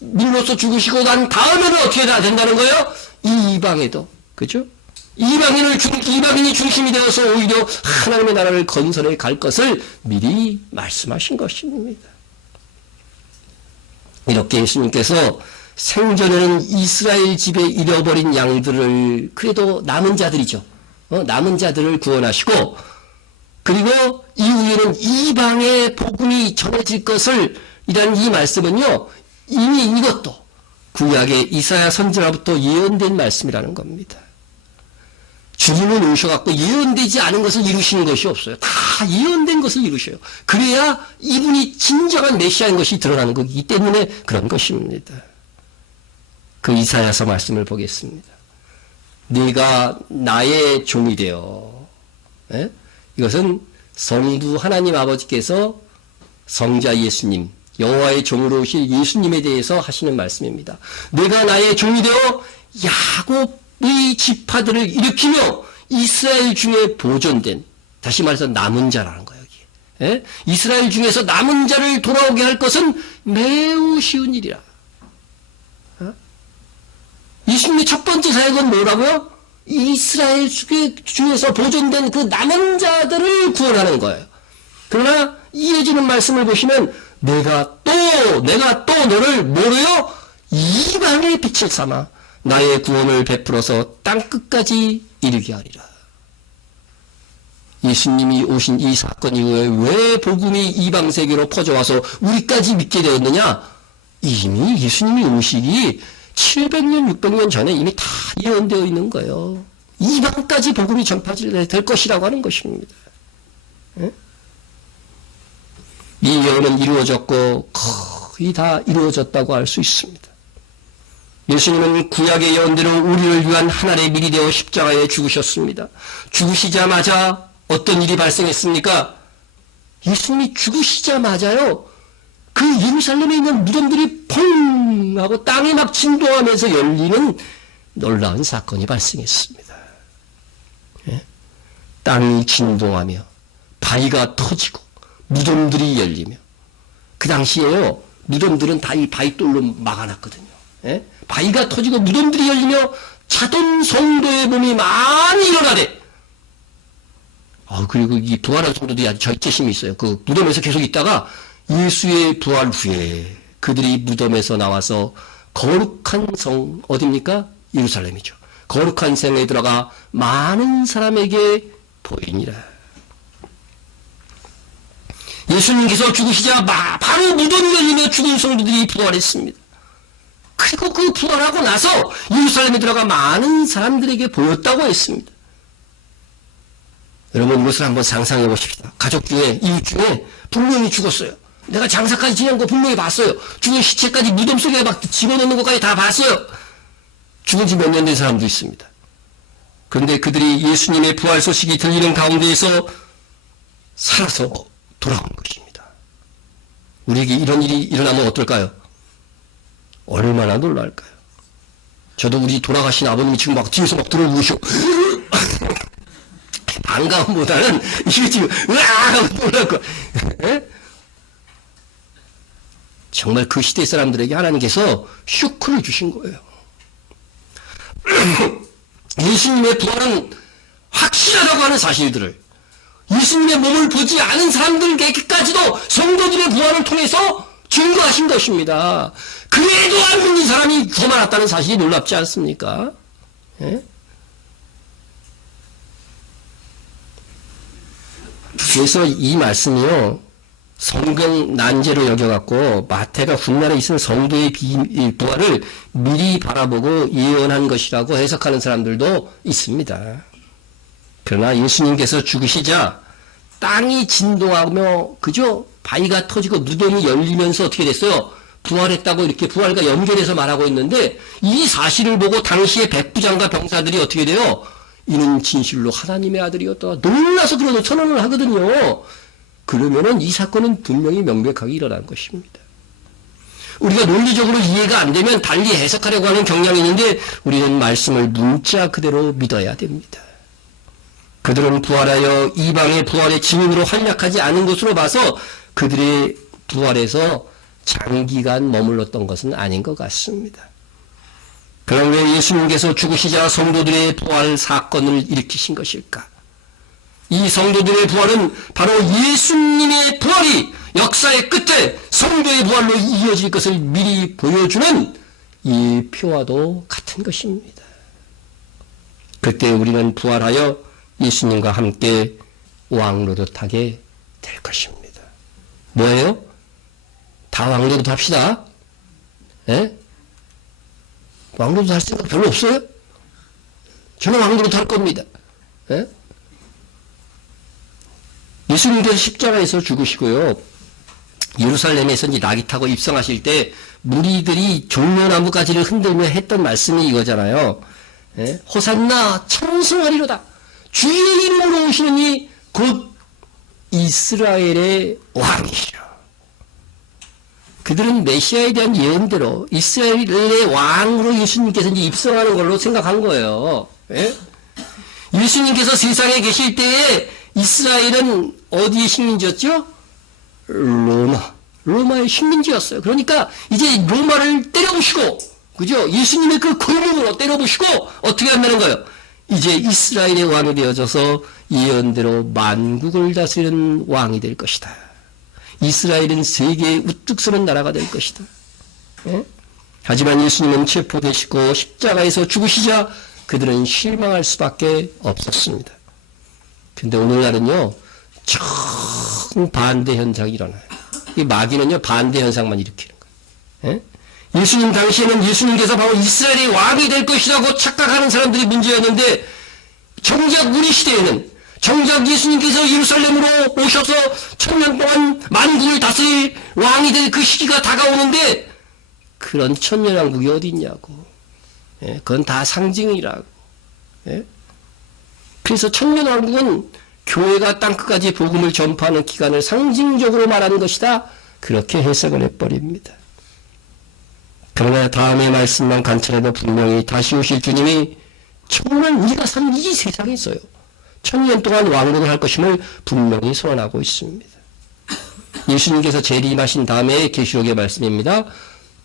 밀로서 죽으시고 난 다음에는 어떻게 된다는 거예요? 이 이방에도. 그죠? 이방인이 중심이 되어서 오히려 하나님의 나라를 건설해 갈 것을 미리 말씀하신 것입니다. 이렇게 예수님께서 생전에는 이스라엘 집에 잃어버린 양들을, 그래도 남은 자들이죠. 남은 자들을 구원하시고, 그리고 이후에는 이방의 복음이 전해질 것을, 이란 이 말씀은요, 이미 이것도 구약의 이사야 선지자로부터 예언된 말씀이라는 겁니다. 주님은 오셔갖고 예언되지 않은 것을 이루시는 것이 없어요. 다 예언된 것을 이루셔요. 그래야 이분이 진정한 메시아인 것이 드러나는 거기 때문에 그런 것입니다. 그 이사야서 말씀을 보겠습니다. 네가 나의 종이 되어. 예? 이것은 성부 하나님 아버지께서 성자 예수님, 여호와의 종으로 오실 예수님에 대해서 하시는 말씀입니다. 내가 나의 종이 되어 야곱의 지파들을 일으키며 이스라엘 중에 보존된, 다시 말해서 남은 자라는 거예요. 여기. 예? 이스라엘 중에서 남은 자를 돌아오게 할 것은 매우 쉬운 일이라. 예수님의 첫 번째 사역은 뭐라고요? 이스라엘 중에서 보존된 그 남은 자들을 구원하는 거예요. 그러나 이어지는 말씀을 보시면 내가 또 너를 뭐로요? 이방의 빛을 삼아 나의 구원을 베풀어서 땅끝까지 이르게 하리라. 예수님이 오신 이 사건 이후에 왜 복음이 이방 세계로 퍼져와서 우리까지 믿게 되었느냐? 이미 예수님이 오시기 700년, 600년 전에 이미 다 예언되어 있는 거예요. 이방까지 복음이 전파될 것이라고 하는 것입니다. 예? 이 예언은 이루어졌고 거의 다 이루어졌다고 할 수 있습니다. 예수님은 구약의 예언대로 우리를 위한 하나님의 미리 되어 십자가에 죽으셨습니다. 죽으시자마자 어떤 일이 발생했습니까? 예수님이 죽으시자마자요, 그 예루살렘에 있는 무덤들이 펑 하고 땅이 막 진동하면서 열리는 놀라운 사건이 발생했습니다. 예? 땅이 진동하며 바위가 터지고 무덤들이 열리며, 그 당시에요, 무덤들은 다 이 바위돌로 막아놨거든요. 예? 바위가 터지고 무덤들이 열리며 자돈 성도의 몸이 많이 일어나대. 그리고 이 부활한 성도들이 아주 절제심이 있어요. 그 무덤에서 계속 있다가 예수의 부활 후에 그들이 무덤에서 나와서 거룩한 성, 어딥니까? 예루살렘이죠. 거룩한 성에 들어가 많은 사람에게 보이니라. 예수님께서 죽으시자 바로 무덤이 열리며 죽은 성도들이 부활했습니다. 그리고 그 부활하고 나서 예루살렘에 들어가 많은 사람들에게 보였다고 했습니다. 여러분, 이것을 한번 상상해 보십시다. 가족 중에, 이웃 중에 분명히 죽었어요. 내가 장사까지 지낸 거 분명히 봤어요. 죽은 시체까지 무덤 속에 막 집어넣는 것까지 다 봤어요. 죽은 지 몇 년 된 사람도 있습니다. 그런데 그들이 예수님의 부활 소식이 들리는 가운데에서 살아서 돌아온 것입니다. 우리에게 이런 일이 일어나면 어떨까요? 얼마나 놀랄까요? 저도 우리 돌아가신 아버님이 지금 막 뒤에서 막 들어오시고 반가움보다는 이게 지금 으악 놀랄 거. 정말 그 시대 사람들에게 하나님께서 쇼크를 주신 거예요. 예수님의 부활은 확실하다고 하는 사실들을, 예수님의 몸을 보지 않은 사람들에게까지도 성도들의 부활을 통해서 증거하신 것입니다. 그래도 안 믿는 사람이 더 많았다는 사실이 놀랍지 않습니까? 예? 그래서 이 말씀이요, 성경 난제로 여겨갖고 마태가 훗날에 있을 성도의 부활을 미리 바라보고 예언한 것이라고 해석하는 사람들도 있습니다. 그러나 예수님께서 죽으시자 땅이 진동하며, 그죠? 바위가 터지고 무덤이 열리면서 어떻게 됐어요? 부활했다고 이렇게 부활과 연결해서 말하고 있는데, 이 사실을 보고 당시의 백부장과 병사들이 어떻게 돼요? 이는 진실로 하나님의 아들이었다. 놀라서 그러는 천언을 하거든요. 그러면은 이 사건은 분명히 명백하게 일어난 것입니다. 우리가 논리적으로 이해가 안 되면 달리 해석하려고 하는 경향이 있는데, 우리는 말씀을 문자 그대로 믿어야 됩니다. 그들은 부활하여 이방의 부활의 증인으로 활약하지 않은 것으로 봐서 그들의 부활에서 장기간 머물렀던 것은 아닌 것 같습니다. 그럼 왜 예수님께서 죽으시자 성도들의 부활 사건을 일으키신 것일까? 이 성도들의 부활은 바로 예수님의 부활이 역사의 끝에 성도의 부활로 이어질 것을 미리 보여주는 이 표와도 같은 것입니다. 그때 우리는 부활하여 예수님과 함께 왕노릇하게 될 것입니다. 뭐예요? 다 왕노릇 합시다. 예? 왕노릇 할 생각 별로 없어요? 저는 왕노릇 할 겁니다. 예? 예수님께서 십자가에서 죽으시고요, 예루살렘에서 이제 낙이 타고 입성하실 때 무리들이 종려나무 가지를 흔들며 했던 말씀이 이거잖아요. 예? 호산나 청승하리로다. 주의 이름으로 오시는 이 곧 이스라엘의 왕이시라. 그들은 메시아에 대한 예언대로 이스라엘의 왕으로 예수님께서 이제 입성하는 걸로 생각한 거예요. 예? 예수님께서 세상에 계실 때에 이스라엘은 어디의 식민지였죠? 로마의 식민지였어요. 그러니까 이제 로마를 때려부시고, 그죠? 예수님의 그 권력으로 때려부시고 어떻게 한다는 거예요? 이제 이스라엘의 왕이 되어져서 예언대로 만국을 다스리는 왕이 될 것이다. 이스라엘은 세계에 우뚝 서는 나라가 될 것이다. 예? 하지만 예수님은 체포되시고 십자가에서 죽으시자 그들은 실망할 수밖에 없었습니다. 근데 오늘날은요, 정반대 현상이 일어나요. 이 마귀는요, 반대 현상만 일으키는 거예요. 예? 예수님 당시에는 예수님께서 바로 이스라엘의 왕이 될 것이라고 착각하는 사람들이 문제였는데, 정작 우리 시대에는, 정작 예수님께서 예루살렘으로 오셔서 1000년 동안 만국을 다스릴 왕이 될 그 시기가 다가오는데, 그런 천년왕국이 어디 있냐고. 예? 그건 다 상징이라고. 예? 그래서 천년왕국은 교회가 땅끝까지 복음을 전파하는 기간을 상징적으로 말하는 것이다. 그렇게 해석을 해버립니다. 그러나 다음의 말씀만 관찰해도 분명히 다시 오실 주님이 정말 우리가 사는 이 세상에 있어요. 1000년 동안 왕국을 할 것임을 분명히 선언하고 있습니다. 예수님께서 재림하신 다음에 계시록의 말씀입니다.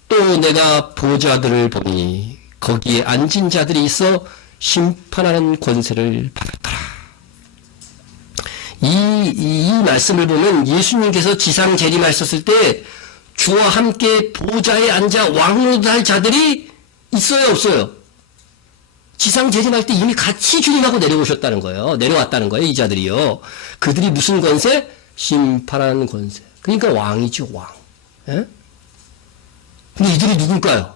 또 내가 보좌들을 보니 거기에 앉은 자들이 있어 심판하는 권세를 받았더라. 이 말씀을 보면 예수님께서 지상 재림하셨을 때 주와 함께 보좌에 앉아 왕노릇할 자들이 있어요, 없어요? 지상 재림할 때 이미 같이 주님하고 내려오셨다는 거예요. 내려왔다는 거예요, 이 자들이요. 그들이 무슨 권세? 심판하는 권세. 그러니까 왕이죠, 왕. 예? 근데 이들이 누굴까요?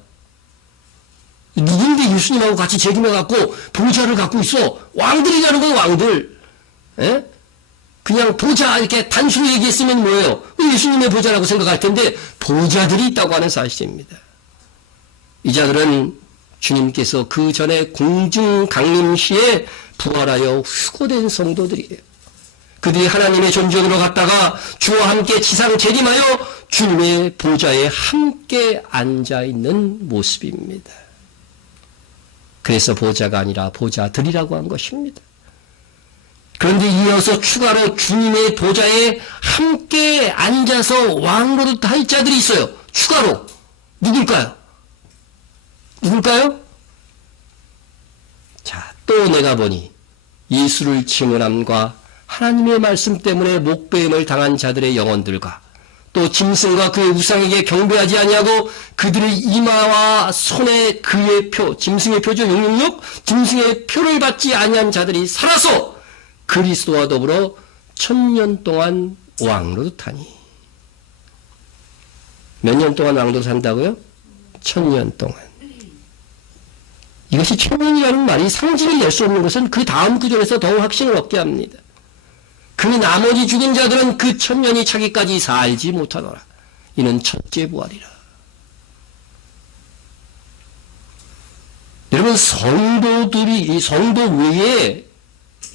누군데 예수님하고 같이 재림해갖고 보좌를 갖고 있어? 왕들이라는 거예요, 왕들. 예? 그냥 보좌 이렇게 단수로 얘기했으면 뭐예요? 예수님의 보좌라고 생각할 텐데 보좌들이 있다고 하는 사실입니다. 이 자들은 주님께서 그 전에 공중 강림 시에 부활하여 휴거된 성도들이에요. 그들이 하나님의 존전으로 갔다가 주와 함께 지상 재림하여 주님의 보좌에 함께 앉아있는 모습입니다. 그래서 보좌가 아니라 보좌들이라고 한 것입니다. 그런데 이어서 추가로 주님의 보좌에 함께 앉아서 왕노릇 할 자들이 있어요. 추가로. 누굴까요? 누굴까요? 자, 또 내가 보니 예수를 증언함과 하나님의 말씀 때문에 목배임을 당한 자들의 영혼들과 또 짐승과 그의 우상에게 경배하지 아니하고 그들의 이마와 손에 그의 표, 짐승의 표죠, 666, 짐승의 표를 받지 아니한 자들이 살아서 그리스도와 더불어 1000년 동안 왕노릇하니. 몇 년 동안 왕노릇한다고요? 1000년 동안. 이것이 1000년이라는 말이 상징이 될 수 없는 것은 그 다음 구절에서 더욱 확신을 얻게 합니다. 그 나머지 죽은 자들은 그 1000년이 차기까지 살지 못하더라. 이는 첫째 부활이라. 여러분, 성도들이, 성도 외에,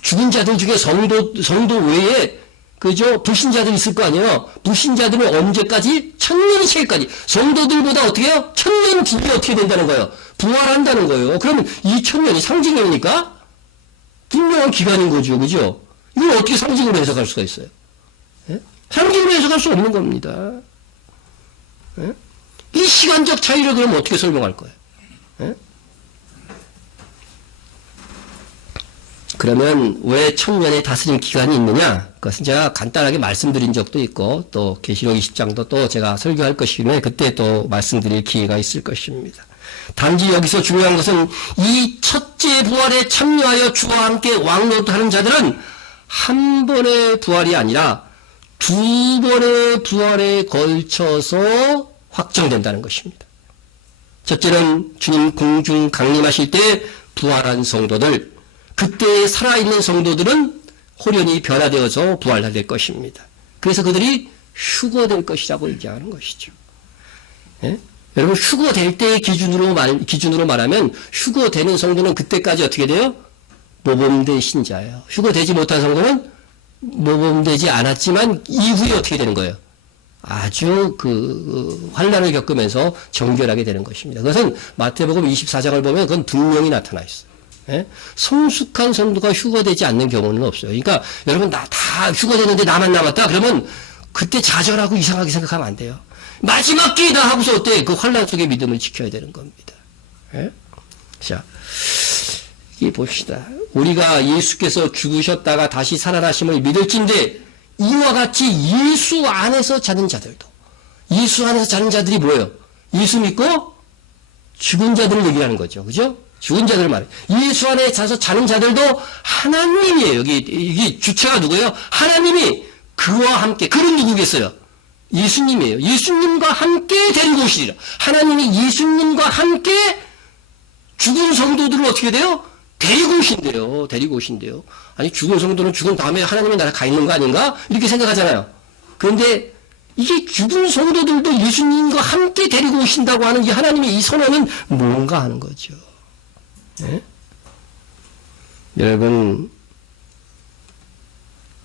죽은 자들 중에 성도 외에, 그죠? 불신자들이 있을 거 아니에요? 불신자들은 언제까지? 1000년이 차기까지. 성도들보다 어떻게 해요? 1000년 뒤에 어떻게 된다는 거예요? 부활한다는 거예요. 그러면 이 1000년이 상징입니까? 분명한 기간인 거죠. 그죠? 이걸 어떻게 상징으로 해석할 수가 있어요? 예? 상징으로 해석할 수 없는 겁니다. 예? 이 시간적 차이를 그럼 어떻게 설명할 거예요? 예? 그러면 왜 1000년의 다스림 기간이 있느냐? 그것은 제가 간단하게 말씀드린 적도 있고 또 계시록 20장도 또 제가 설교할 것이기에 그때 또 말씀드릴 기회가 있을 것입니다. 단지 여기서 중요한 것은 이 첫째 부활에 참여하여 주와 함께 왕노릇하는 자들은 한 번의 부활이 아니라 두 번의 부활에 걸쳐서 확정된다는 것입니다. 첫째는 주님 공중 강림하실 때 부활한 성도들, 그때 살아있는 성도들은 호련히 변화되어서 부활될 것입니다. 그래서 그들이 휴거될 것이라고 얘기하는 것이죠. 예? 여러분, 휴거될 때의 기준으로 말하면 휴거되는 성도는 그때까지 어떻게 돼요? 모범된 신자예요. 휴거되지 못한 성도는 모범되지 않았지만 이후에 어떻게 되는 거예요? 아주 환난을 겪으면서 정결하게 되는 것입니다. 그것은 마태복음 24장을 보면 그건 분명히 나타나 있어요. 예? 성숙한 성도가 휴거되지 않는 경우는 없어요. 그러니까 여러분 다 휴거됐는데 나만 남았다 그러면 그때 좌절하고 이상하게 생각하면 안 돼요. 마지막 기회다 하고서 어때? 그 환란 속에 믿음을 지켜야 되는 겁니다. 예? 자, 이 봅시다. 우리가 예수께서 죽으셨다가 다시 살아나심을 믿을진데 이와 같이 예수 안에서 자는 자들도, 예수 안에서 자는 자들이 뭐예요? 예수 믿고 죽은 자들을 얘기하는 거죠. 그죠? 죽은 자들을 말해요. 예수 안에 자는 자들도 하나님이에요. 이게 주체가 누구예요? 하나님이 그와 함께, 그는 누구겠어요? 예수님이에요. 예수님과 함께 데리고 오시리라. 하나님이 예수님과 함께 죽은 성도들을 어떻게 돼요? 데리고 오신대요. 데리고 오신대요. 아니, 죽은 성도는 죽은 다음에 하나님의 나라에 가 있는 거 아닌가? 이렇게 생각하잖아요. 그런데 이게 죽은 성도들도 예수님과 함께 데리고 오신다고 하는 이 하나님의 이 선언은 뭔가 하는 거죠. 네? 여러분,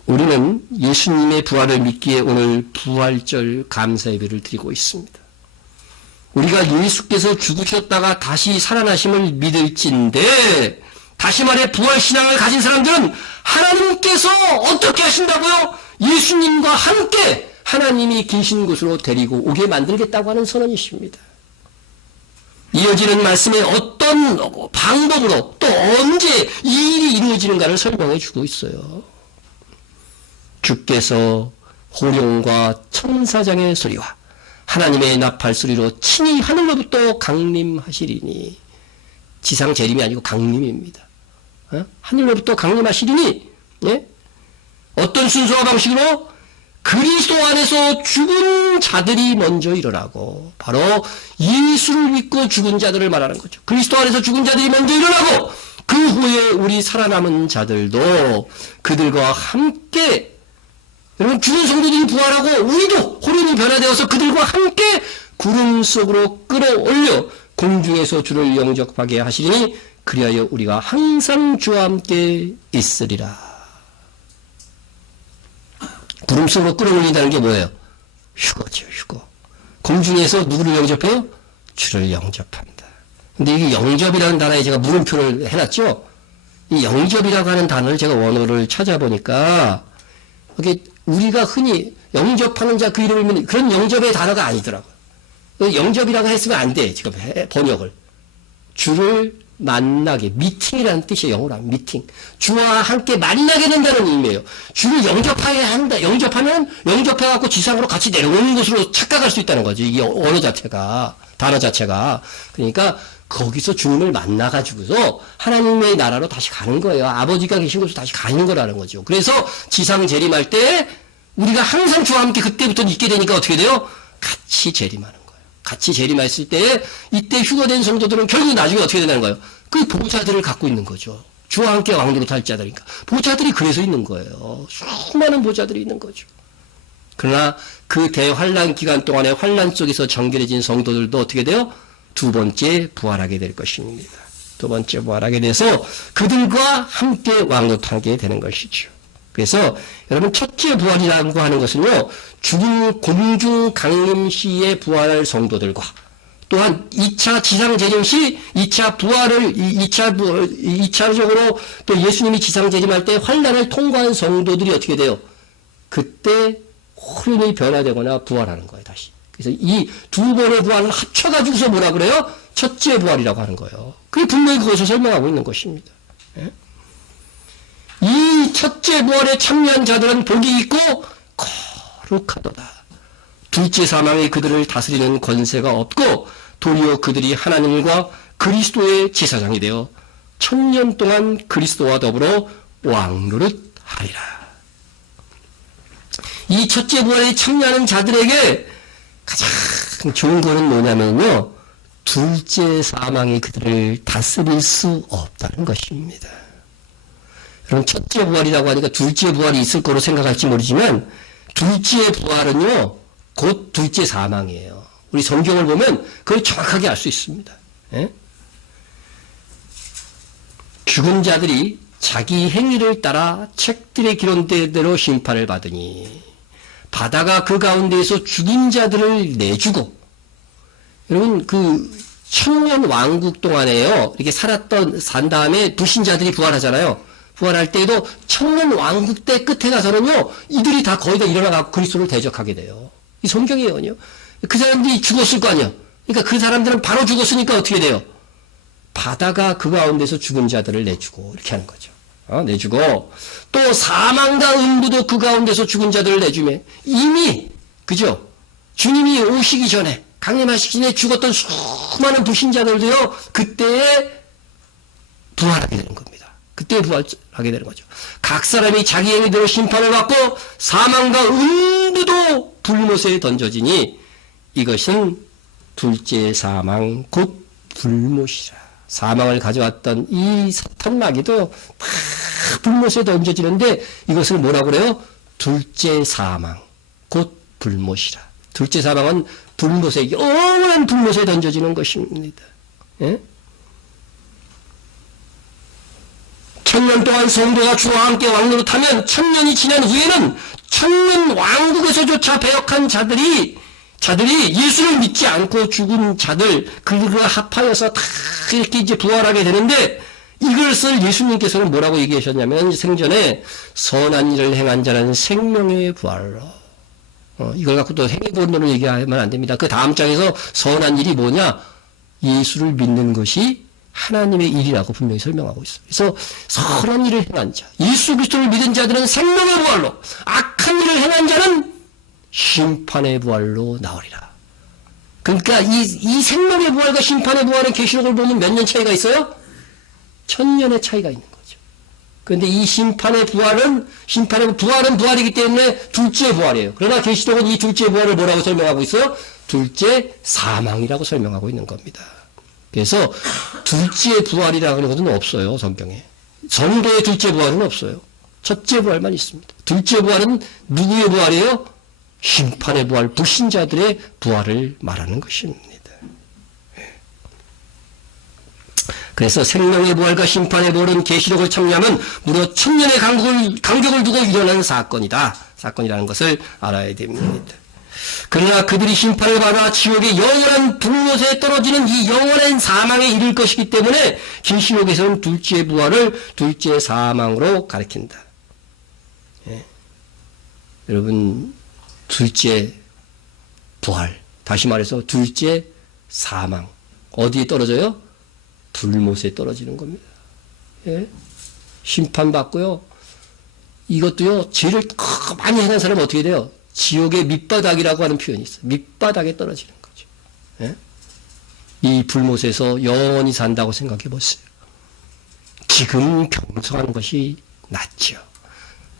우리는 예수님의 부활을 믿기에 오늘 부활절 감사 예배를 드리고 있습니다. 우리가 예수께서 죽으셨다가 다시 살아나심을 믿을진데, 다시 말해 부활신앙을 가진 사람들은 하나님께서 어떻게 하신다고요? 예수님과 함께 하나님이 계신 곳으로 데리고 오게 만들겠다고 하는 선언이십니다. 이어지는 말씀에 어떤 방법으로 또 언제 이 일이 이루어지는가를 설명해 주고 있어요. 주께서 호령과 천사장의 소리와 하나님의 나팔 소리로 친히 하늘로부터 강림하시리니, 지상 재림이 아니고 강림입니다. 하늘로부터 강림하시리니, 예? 어떤 순서와 방식으로? 그리스도 안에서 죽은 자들이 먼저 일어나고, 바로 예수를 믿고 죽은 자들을 말하는 거죠. 그리스도 안에서 죽은 자들이 먼저 일어나고, 그 후에 우리 살아남은 자들도 그들과 함께, 여러분, 죽은 성도들이 부활하고 우리도 호련히 변화되어서 그들과 함께 구름 속으로 끌어올려 공중에서 주를 영접하게 하시리니, 그리하여 우리가 항상 주와 함께 있으리라. 구름 속으로 끌어올린다는 게 뭐예요? 휴거죠, 휴거. 공중에서 누구를 영접해요? 주를 영접한다. 근데 이게 영접이라는 단어에 제가 물음표를 해놨죠? 이 영접이라고 하는 단어를 제가 원어를 찾아보니까, 이게 우리가 흔히 영접하는 자 그 이름을 그런 영접의 단어가 아니더라고요. 영접이라고 했으면 안 돼, 지금 번역을. 주를 만나게, 미팅이라는 뜻이에요. 영어로 하면 미팅. 주와 함께 만나게 된다는 의미예요. 주를 영접해야 한다. 영접해갖고 지상으로 같이 내려오는 것으로 착각할 수 있다는 거죠. 이 언어 자체가, 단어 자체가. 그러니까 거기서 주님을 만나가지고서 하나님의 나라로 다시 가는 거예요. 아버지가 계신 곳으로 다시 가는 거라는 거죠. 그래서 지상 재림할 때 우리가 항상 주와 함께 그때부터 있게 되니까 어떻게 돼요? 같이 재림하는 같이 재림했을 때, 이때 휴거된 성도들은 결국 나중에 어떻게 되는 거예요? 그 보좌들을 갖고 있는 거죠. 주와 함께 왕도로 탈 자들이니까. 보좌들이 그래서 있는 거예요. 수많은 보좌들이 있는 거죠. 그러나 그 대환란 기간 동안에 환란 속에서 정결해진 성도들도 어떻게 돼요? 두 번째 부활하게 될 것입니다. 두 번째 부활하게 돼서 그들과 함께 왕도 타게 되는 것이죠. 그래서 여러분, 첫째 부활이라고 하는 것은요, 죽은 공중 강림 시에 부활할 성도들과, 또한 2차 지상 재림 시 2차 부활을 2차적으로 또 예수님이 지상 재림할 때 환난을 통과한 성도들이 어떻게 돼요? 그때 호련히 변화되거나 부활하는 거예요, 다시. 그래서 이 두 번의 부활을 합쳐가지고서 뭐라 그래요? 첫째 부활이라고 하는 거예요. 그게 분명히 그것을 설명하고 있는 것입니다. 예? 이 첫째 부활에 참여한 자들은 복이 있고 거룩하도다. 둘째 사망이 그들을 다스리는 권세가 없고 도리어 그들이 하나님과 그리스도의 제사장이 되어 1000년 동안 그리스도와 더불어 왕노릇하리라. 이 첫째 부활에 참여하는 자들에게 가장 좋은 거는 뭐냐면요, 둘째 사망이 그들을 다스릴 수 없다는 것입니다. 그럼 첫째 부활이라고 하니까 둘째 부활이 있을 거로 생각할지 모르지만, 둘째 부활은요, 곧 둘째 사망이에요. 우리 성경을 보면 그걸 정확하게 알 수 있습니다. 예? 죽은 자들이 자기 행위를 따라 책들에 기록된 대로 심판을 받으니, 바다가 그 가운데에서 죽은 자들을 내주고, 여러분, 그 천년 왕국 동안에요. 이렇게 산 다음에 불신자들이 부활하잖아요. 부활할 때에도 천년 왕국 때 끝에 가서는요, 이들이 다 거의 다 일어나가고 그리스도를 대적하게 돼요. 이 성경이에요. 그 사람들이 죽었을 거 아니에요. 그러니까 그 사람들은 바로 죽었으니까 어떻게 돼요? 바다가 그 가운데서 죽은 자들을 내주고, 이렇게 하는 거죠. 내주고, 또 사망과 음부도 그 가운데서 죽은 자들을 내주면, 이미, 그죠? 주님이 오시기 전에, 강림하시기 전에 죽었던 수많은 불신자들도요, 그때에 부활하게 되는 겁니다. 그때 부활하게 되는 거죠. 각 사람이 자기 행위대로 심판을 받고, 사망과 음부도 불못에 던져지니, 이것은 둘째 사망, 곧 불못이라. 사망을 가져왔던 이 사탄 마귀도 다 불못에 던져지는데 이것을 뭐라고 그래요? 둘째 사망, 곧 불못이라. 둘째 사망은 불못에, 영원한 불못에 던져지는 것입니다. 예? 천년 동안 성도가 주와 함께 왕노릇하면 천년이 지난 후에는 천년 왕국에서조차 배역한 자들이 예수를 믿지 않고 죽은 자들, 그들과 합하여서 다 이렇게 이제 부활하게 되는데, 이것을 예수님께서는 뭐라고 얘기하셨냐면, 생전에 선한 일을 행한 자는 생명의 부활로. 이걸 갖고 또 행위본론을 얘기하면 안 됩니다. 그 다음 장에서 선한 일이 뭐냐? 예수를 믿는 것이 하나님의 일이라고 분명히 설명하고 있어요. 그래서 선한 일을 행한 자, 예수 그리스도를 믿은 자들은 생명의 부활로, 악한 일을 행한 자는 심판의 부활로 나오리라. 그러니까 이 생명의 부활과 심판의 부활의 계시록을 보면 몇 년 차이가 있어요? 1000년의 차이가 있는 거죠. 그런데 이 심판의 부활은 부활이기 때문에 둘째 부활이에요. 그러나 계시록은 이 둘째 부활을 뭐라고 설명하고 있어요? 둘째 사망이라고 설명하고 있는 겁니다. 그래서 둘째 부활이라고 하는 것은 없어요, 성경에. 성도의 둘째 부활은 없어요. 첫째 부활만 있습니다. 둘째 부활은 누구의 부활이에요? 심판의 부활, 불신자들의 부활을 말하는 것입니다. 그래서 생명의 부활과 심판의 부활은 계시록을 청량하면 무려 1000년의 간격을 두고 일어나는 사건이라는 것을 알아야 됩니다. 그러나 그들이 심판을 받아 지옥의 영원한 불못에 떨어지는 이 영원한 사망에 이를 것이기 때문에 계시록에서는 둘째 부활을 둘째 사망으로 가리킨다. 예. 여러분, 둘째 부활, 다시 말해서 둘째 사망, 어디에 떨어져요? 불못에 떨어지는 겁니다. 예? 심판받고요. 이것도요, 죄를 많이 행한 사람은 어떻게 돼요? 지옥의 밑바닥이라고 하는 표현이 있어요. 밑바닥에 떨어지는 거죠. 예? 이 불못에서 영원히 산다고 생각해 보세요. 지금 경성하는 것이 낫죠.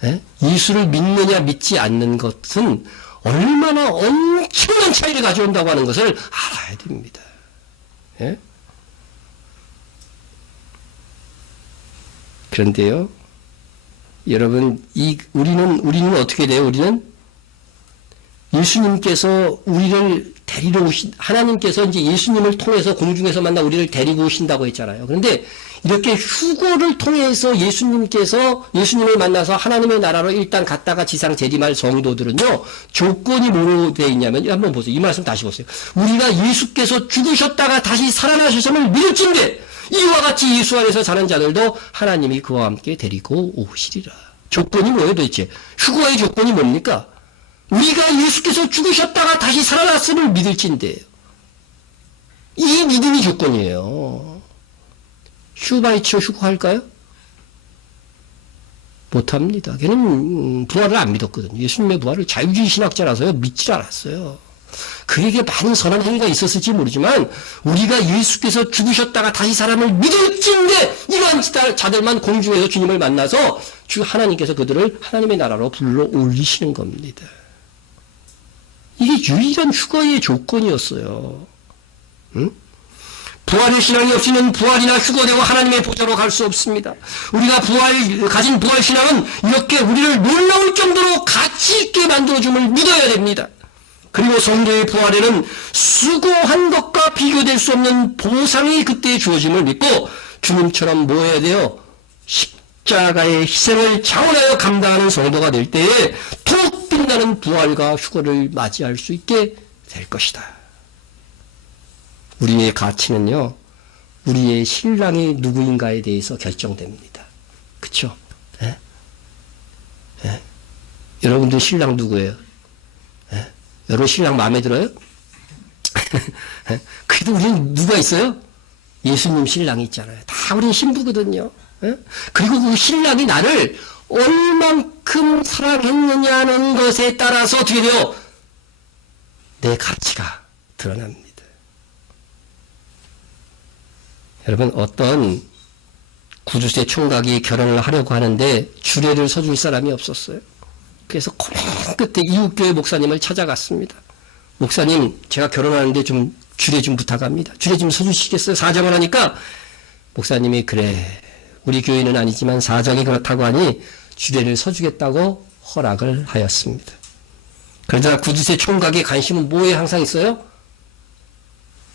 예? 예수를 믿느냐 믿지 않는 것은 얼마나 엄청난 차이를 가져온다고 하는 것을 알아야 됩니다. 예? 그런데요, 여러분, 우리는 어떻게 돼요? 우리는 예수님께서 우리를 데리러 하나님께서 이제 예수님을 통해서 공중에서 만나 우리를 데리고 오신다고 했잖아요. 그런데 이렇게 휴거를 통해서 예수님을 만나서 하나님의 나라로 일단 갔다가 지상 재림할 성도들은요, 조건이 뭐로 되어 있냐면, 한번 보세요. 이 말씀 다시 보세요. 우리가 예수께서 죽으셨다가 다시 살아나셨음을 믿을진대, 이와 같이 예수 안에서 사는 자들도 하나님이 그와 함께 데리고 오시리라. 조건이 뭐예요, 도대체? 휴거의 조건이 뭡니까? 우리가 예수께서 죽으셨다가 다시 살아났음을 믿을진대요. 이 믿음이 조건이에요. 슈바이처 휴거할까요? 못합니다. 걔는 부활을 안 믿었거든요. 예수님의 부활을 자유주의 신학자라서요, 믿질 않았어요. 그에게 많은 선한 행위가 있었을지 모르지만 우리가 예수께서 죽으셨다가 다시 사람을 믿을진데 이러한 자들만 공중에서 주님을 만나서 하나님께서 그들을 하나님의 나라로 불러 올리시는 겁니다. 이게 유일한 휴거의 조건이었어요. 응? 부활의 신앙이 없이는 부활이나 휴거되고 하나님의 보좌로 갈 수 없습니다. 우리가 가진 부활 신앙은 이렇게 우리를 놀라울 정도로 가치 있게 만들어줌을 믿어야 됩니다. 그리고 성도의 부활에는 수고한 것과 비교될 수 없는 보상이 그때 주어짐을 믿고 주님처럼 뭐 해야 돼요? 십자가의 희생을 자원하여 감당하는 성도가 될 때에 톡 빛나는 부활과 휴거를 맞이할 수 있게 될 것이다. 우리의 가치는요, 우리의 신랑이 누구인가에 대해서 결정됩니다. 그쵸? 예? 예? 여러분들 신랑 누구예요? 예? 여러분 신랑 마음에 들어요? 그래도 우리는 누가 있어요? 예수님 신랑이 있잖아요. 다 우린 신부거든요. 예? 그리고 그 신랑이 나를 얼만큼 사랑했느냐는 것에 따라서 어떻게 돼요? 내 가치가 드러납니다. 여러분, 어떤 구두쇠 총각이 결혼을 하려고 하는데 주례를 서줄 사람이 없었어요. 그래서 고민 끝에 이웃교회 목사님을 찾아갔습니다. 목사님, 제가 결혼하는데 좀 주례 좀 부탁합니다. 주례 좀 서주시겠어요? 사정을 하니까 목사님이 그래, 우리 교회는 아니지만 사정이 그렇다고 하니 주례를 서주겠다고 허락을 하였습니다. 그러자 구두쇠 총각의 관심은 뭐에 항상 있어요?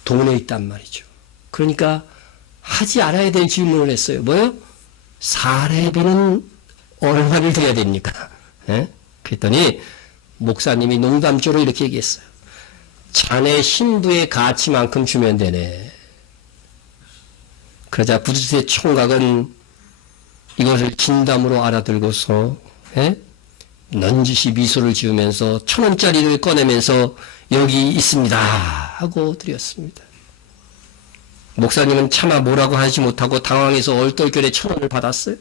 돈에 있단 말이죠. 그러니까 하지 않아야 될 질문을 했어요. 뭐요? 사례비는 얼마를 드려야 됩니까? 예? 그랬더니 목사님이 농담조로 이렇게 얘기했어요. 자네 신부의 가치만큼 주면 되네. 그러자 구두쇠 총각은 이것을 진담으로 알아들고서 넌지시 미소를 지으면서 1,000원짜리를 꺼내면서 여기 있습니다 하고 드렸습니다. 목사님은 차마 뭐라고 하지 못하고 당황해서 얼떨결에 1,000원을 받았어요.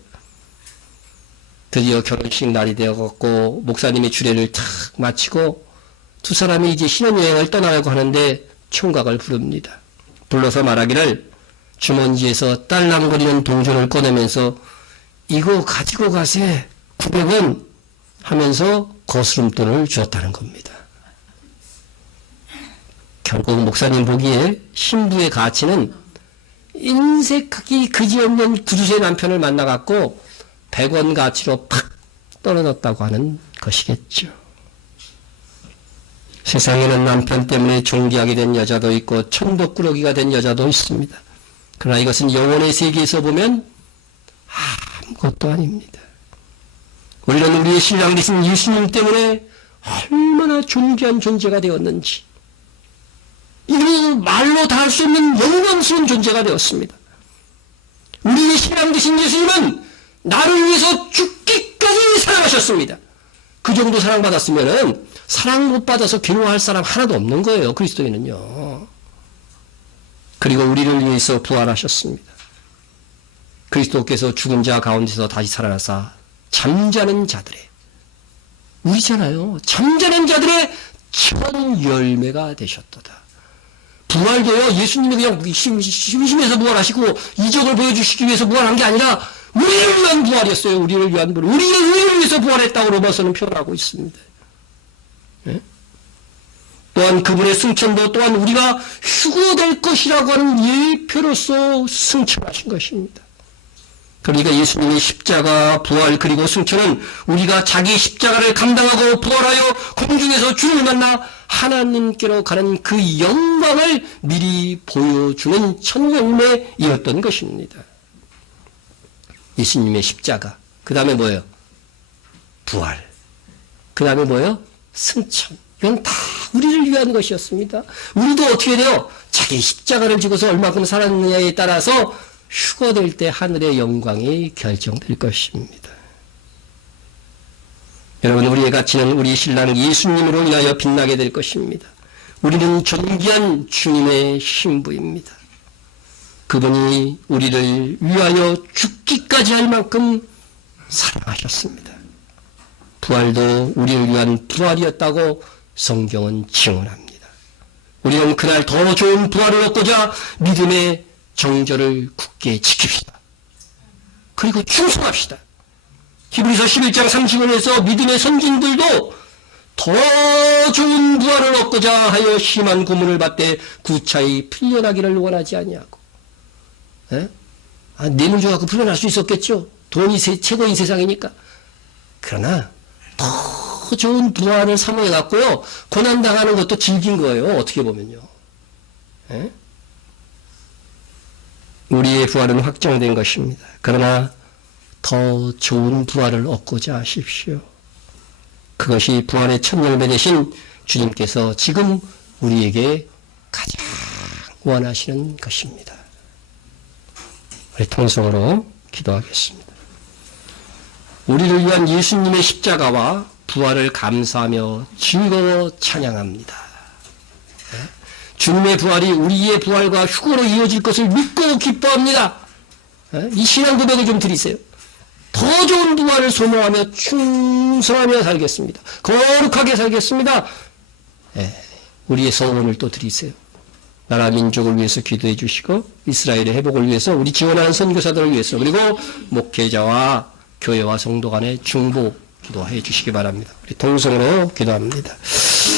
드디어 결혼식 날이 되어갖고 목사님이 주례를 탁 마치고 두 사람이 이제 신혼여행을 떠나려고 하는데 총각을 부릅니다. 불러서 말하기를 주머니에서 딸랑거리는 동전을 꺼내면서 이거 가지고 가세 900원 하면서 거스름돈을 주었다는 겁니다. 결국 목사님 보기에 신부의 가치는 인색하기 그지없는 구두쇠 남편을 만나갖고 100원 가치로 팍 떨어졌다고 하는 것이겠죠. 세상에는 남편 때문에 존귀하게 된 여자도 있고 천덕꾸러기가 된 여자도 있습니다. 그러나 이것은 영혼의 세계에서 보면 아무것도 아닙니다. 우리는 우리의 신랑 되신 예수님 때문에 얼마나 존귀한 존재가 되었는지, 이거 말로 다 할 수 없는 영광스러운 존재가 되었습니다. 우리의 신랑 되신 예수님은 나를 위해서 죽기까지 사랑하셨습니다. 그 정도 사랑받았으면 사랑 못 받아서 괴로워할 사람 하나도 없는 거예요. 그리스도인은요. 그리고 우리를 위해서 부활하셨습니다. 그리스도께서 죽은 자 가운데서 다시 살아나사 잠자는 자들의, 우리잖아요. 잠자는 자들의 첫 열매가 되셨도다. 부활도요, 예수님이 그냥 심심해서 부활하시고 이적을 보여주시기 위해서 부활한 게 아니라 우리를 위한 부활이었어요. 우리를 위한 부활. 우리를 위해서 부활했다고 로마서는 표현하고 있습니다. 네? 또한 그분의 승천도 또한 우리가 휴거될 것이라고 하는 예표로서 승천하신 것입니다. 그러니까 예수님의 십자가, 부활, 그리고 승천은 우리가 자기 십자가를 감당하고 부활하여 공중에서 주를 만나 하나님께로 가는 그 영광을 미리 보여주는 첫 열매이었던 것입니다. 예수님의 십자가, 그 다음에 뭐예요? 부활, 그 다음에 뭐예요? 승천. 이건 다 우리를 위한 것이었습니다. 우리도 어떻게 돼요? 자기 십자가를 지고서 얼마큼 살았느냐에 따라서 휴거될 때 하늘의 영광이 결정될 것입니다. 여러분, 우리의 가치는 우리 신랑 예수님으로 인하여 빛나게 될 것입니다. 우리는 존귀한 주님의 신부입니다. 그분이 우리를 위하여 죽기까지 할 만큼 사랑하셨습니다. 부활도 우리를 위한 부활이었다고 성경은 증언합니다. 우리는 그날 더 좋은 부활을 얻고자 믿음의 정절을 굳게 지킵시다. 그리고 충성합시다. 히브리서 11장 30절에서 믿음의 선진들도 더 좋은 부활을 얻고자 하여 심한 고문을 받되 구차히 풀려나기를 원하지 아니하고, 뇌물 줘갖고 풀려날 수 있었겠죠. 돈이 최고인 세상이니까. 그러나 더 좋은 부활을 사모해갖고요, 고난당하는 것도 즐긴 거예요. 어떻게 보면요. 우리의 부활은 확정된 것입니다. 그러나 더 좋은 부활을 얻고자 하십시오. 그것이 부활의 첫 열매 되신 주님께서 지금 우리에게 가장 원하시는 것입니다. 우리 통성으로 기도하겠습니다. 우리를 위한 예수님의 십자가와 부활을 감사하며 즐거워 찬양합니다. 주님의 부활이 우리의 부활과 휴거로 이어질 것을 믿고 기뻐합니다. 이 신앙 고백을 좀 드리세요. 더 좋은 부활을 소망하며 충성하며 살겠습니다. 거룩하게 살겠습니다. 우리의 소원을 또 드리세요. 나라 민족을 위해서 기도해 주시고 이스라엘의 회복을 위해서 우리 지원하는 선교사들을 위해서 그리고 목회자와 교회와 성도 간의 중보 기도해 주시기 바랍니다. 우리 동성으로 기도합니다.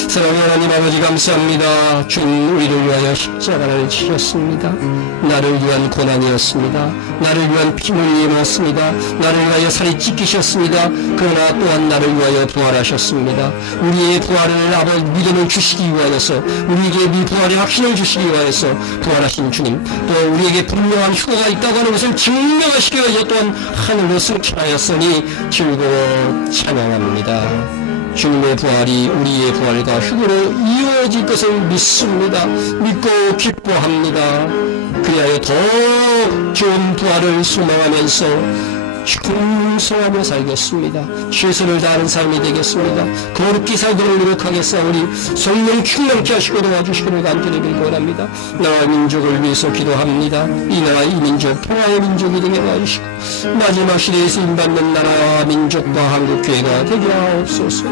사랑하는 하나님 아버지 감사합니다. 주님 우리를 위하여 십자가를 지셨습니다. 나를 위한 고난이었습니다. 나를 위한 피를 흘리셨습니다. 나를 위하여 살이 찢기셨습니다. 그러나 또한 나를 위하여 부활하셨습니다. 우리의 부활을 아버지 믿음을 주시기 위하여서 우리에게 이 부활의 확신을 주시기 위하여서 부활하신 주님 또 우리에게 분명한 휴거가 있다고 하는 것을 증명하시기 위하여 또한 하늘로 승천하였으니 즐거워 찬양합니다. 주님의 부활이 우리의 부활과 휴거로 이루어질 것을 믿습니다. 믿고 기뻐합니다. 그리하여 더 좋은 부활을 소망하면서 충성하며 살겠습니다. 최선을 다하는 삶이 되겠습니다. 거룩히 살도록 노력하게 싸우니 성령 충만케 하시고 도와주시기를 간절히 빌고 원합니다. 나라 민족을 위해서 기도합니다. 이 나라 이 민족 평화의 민족이 되게 도와주시고 마지막 시대에 쓰임받는 나라와 민족과 한국교회가 되게 하옵소서.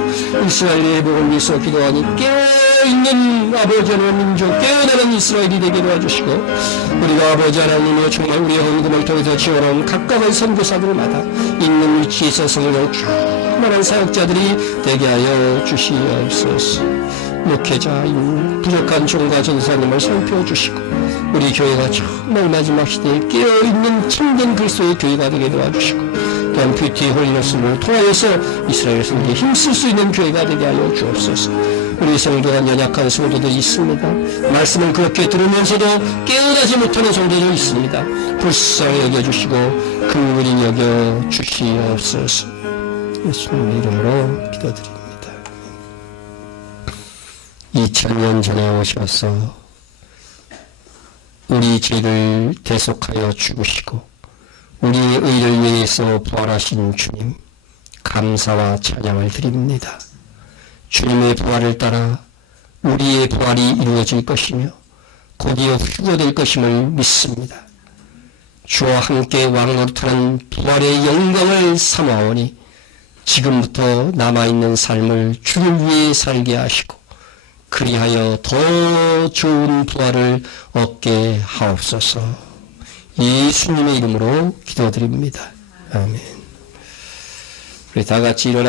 이스라엘의 회복을 위해서 기도하니 깨어있는 아버지 하나님 민족 깨어나는 이스라엘이 되게 도와주시고 우리가 아버지 하나님의 정말 우리의 헌금을 통해서 지어놓은 각각의 선교사들마다 있는 위치에서 성령 충만한 사역자들이 되게 하여 주시옵소서. 목회자인 부족한 종과 전사님을 살펴주시고 우리 교회가 정말 마지막 시대에 깨어있는 참된 그리스도의 교회가 되게 도와주시고 또한 뷰티 홀리너스를 통하여서 이스라엘 성도에 힘쓸 수 있는 교회가 되게 하여 주옵소서. 우리 성도가 연약한 성도들이 있습니다. 말씀을 그렇게 들으면서도 깨어나지 못하는 성도도 있습니다. 불쌍히 여겨주시고 긍휼히 여겨주시옵소서. 예수님 이름으로 기도드립니다. 2000년 전에 오셔서 우리 죄를 대속하여 죽으시고 우리의 의를 위해서 부활하신 주님 감사와 찬양을 드립니다. 주님의 부활을 따라 우리의 부활이 이루어질 것이며 곧이어 휴거될 것임을 믿습니다. 주와 함께 왕노릇하는 부활의 영광을 삼아오니 지금부터 남아있는 삶을 주를 위해 살게 하시고 그리하여 더 좋은 부활을 얻게 하옵소서. 예수님의 이름으로 기도드립니다. 아멘. 우리 다 같이 일어나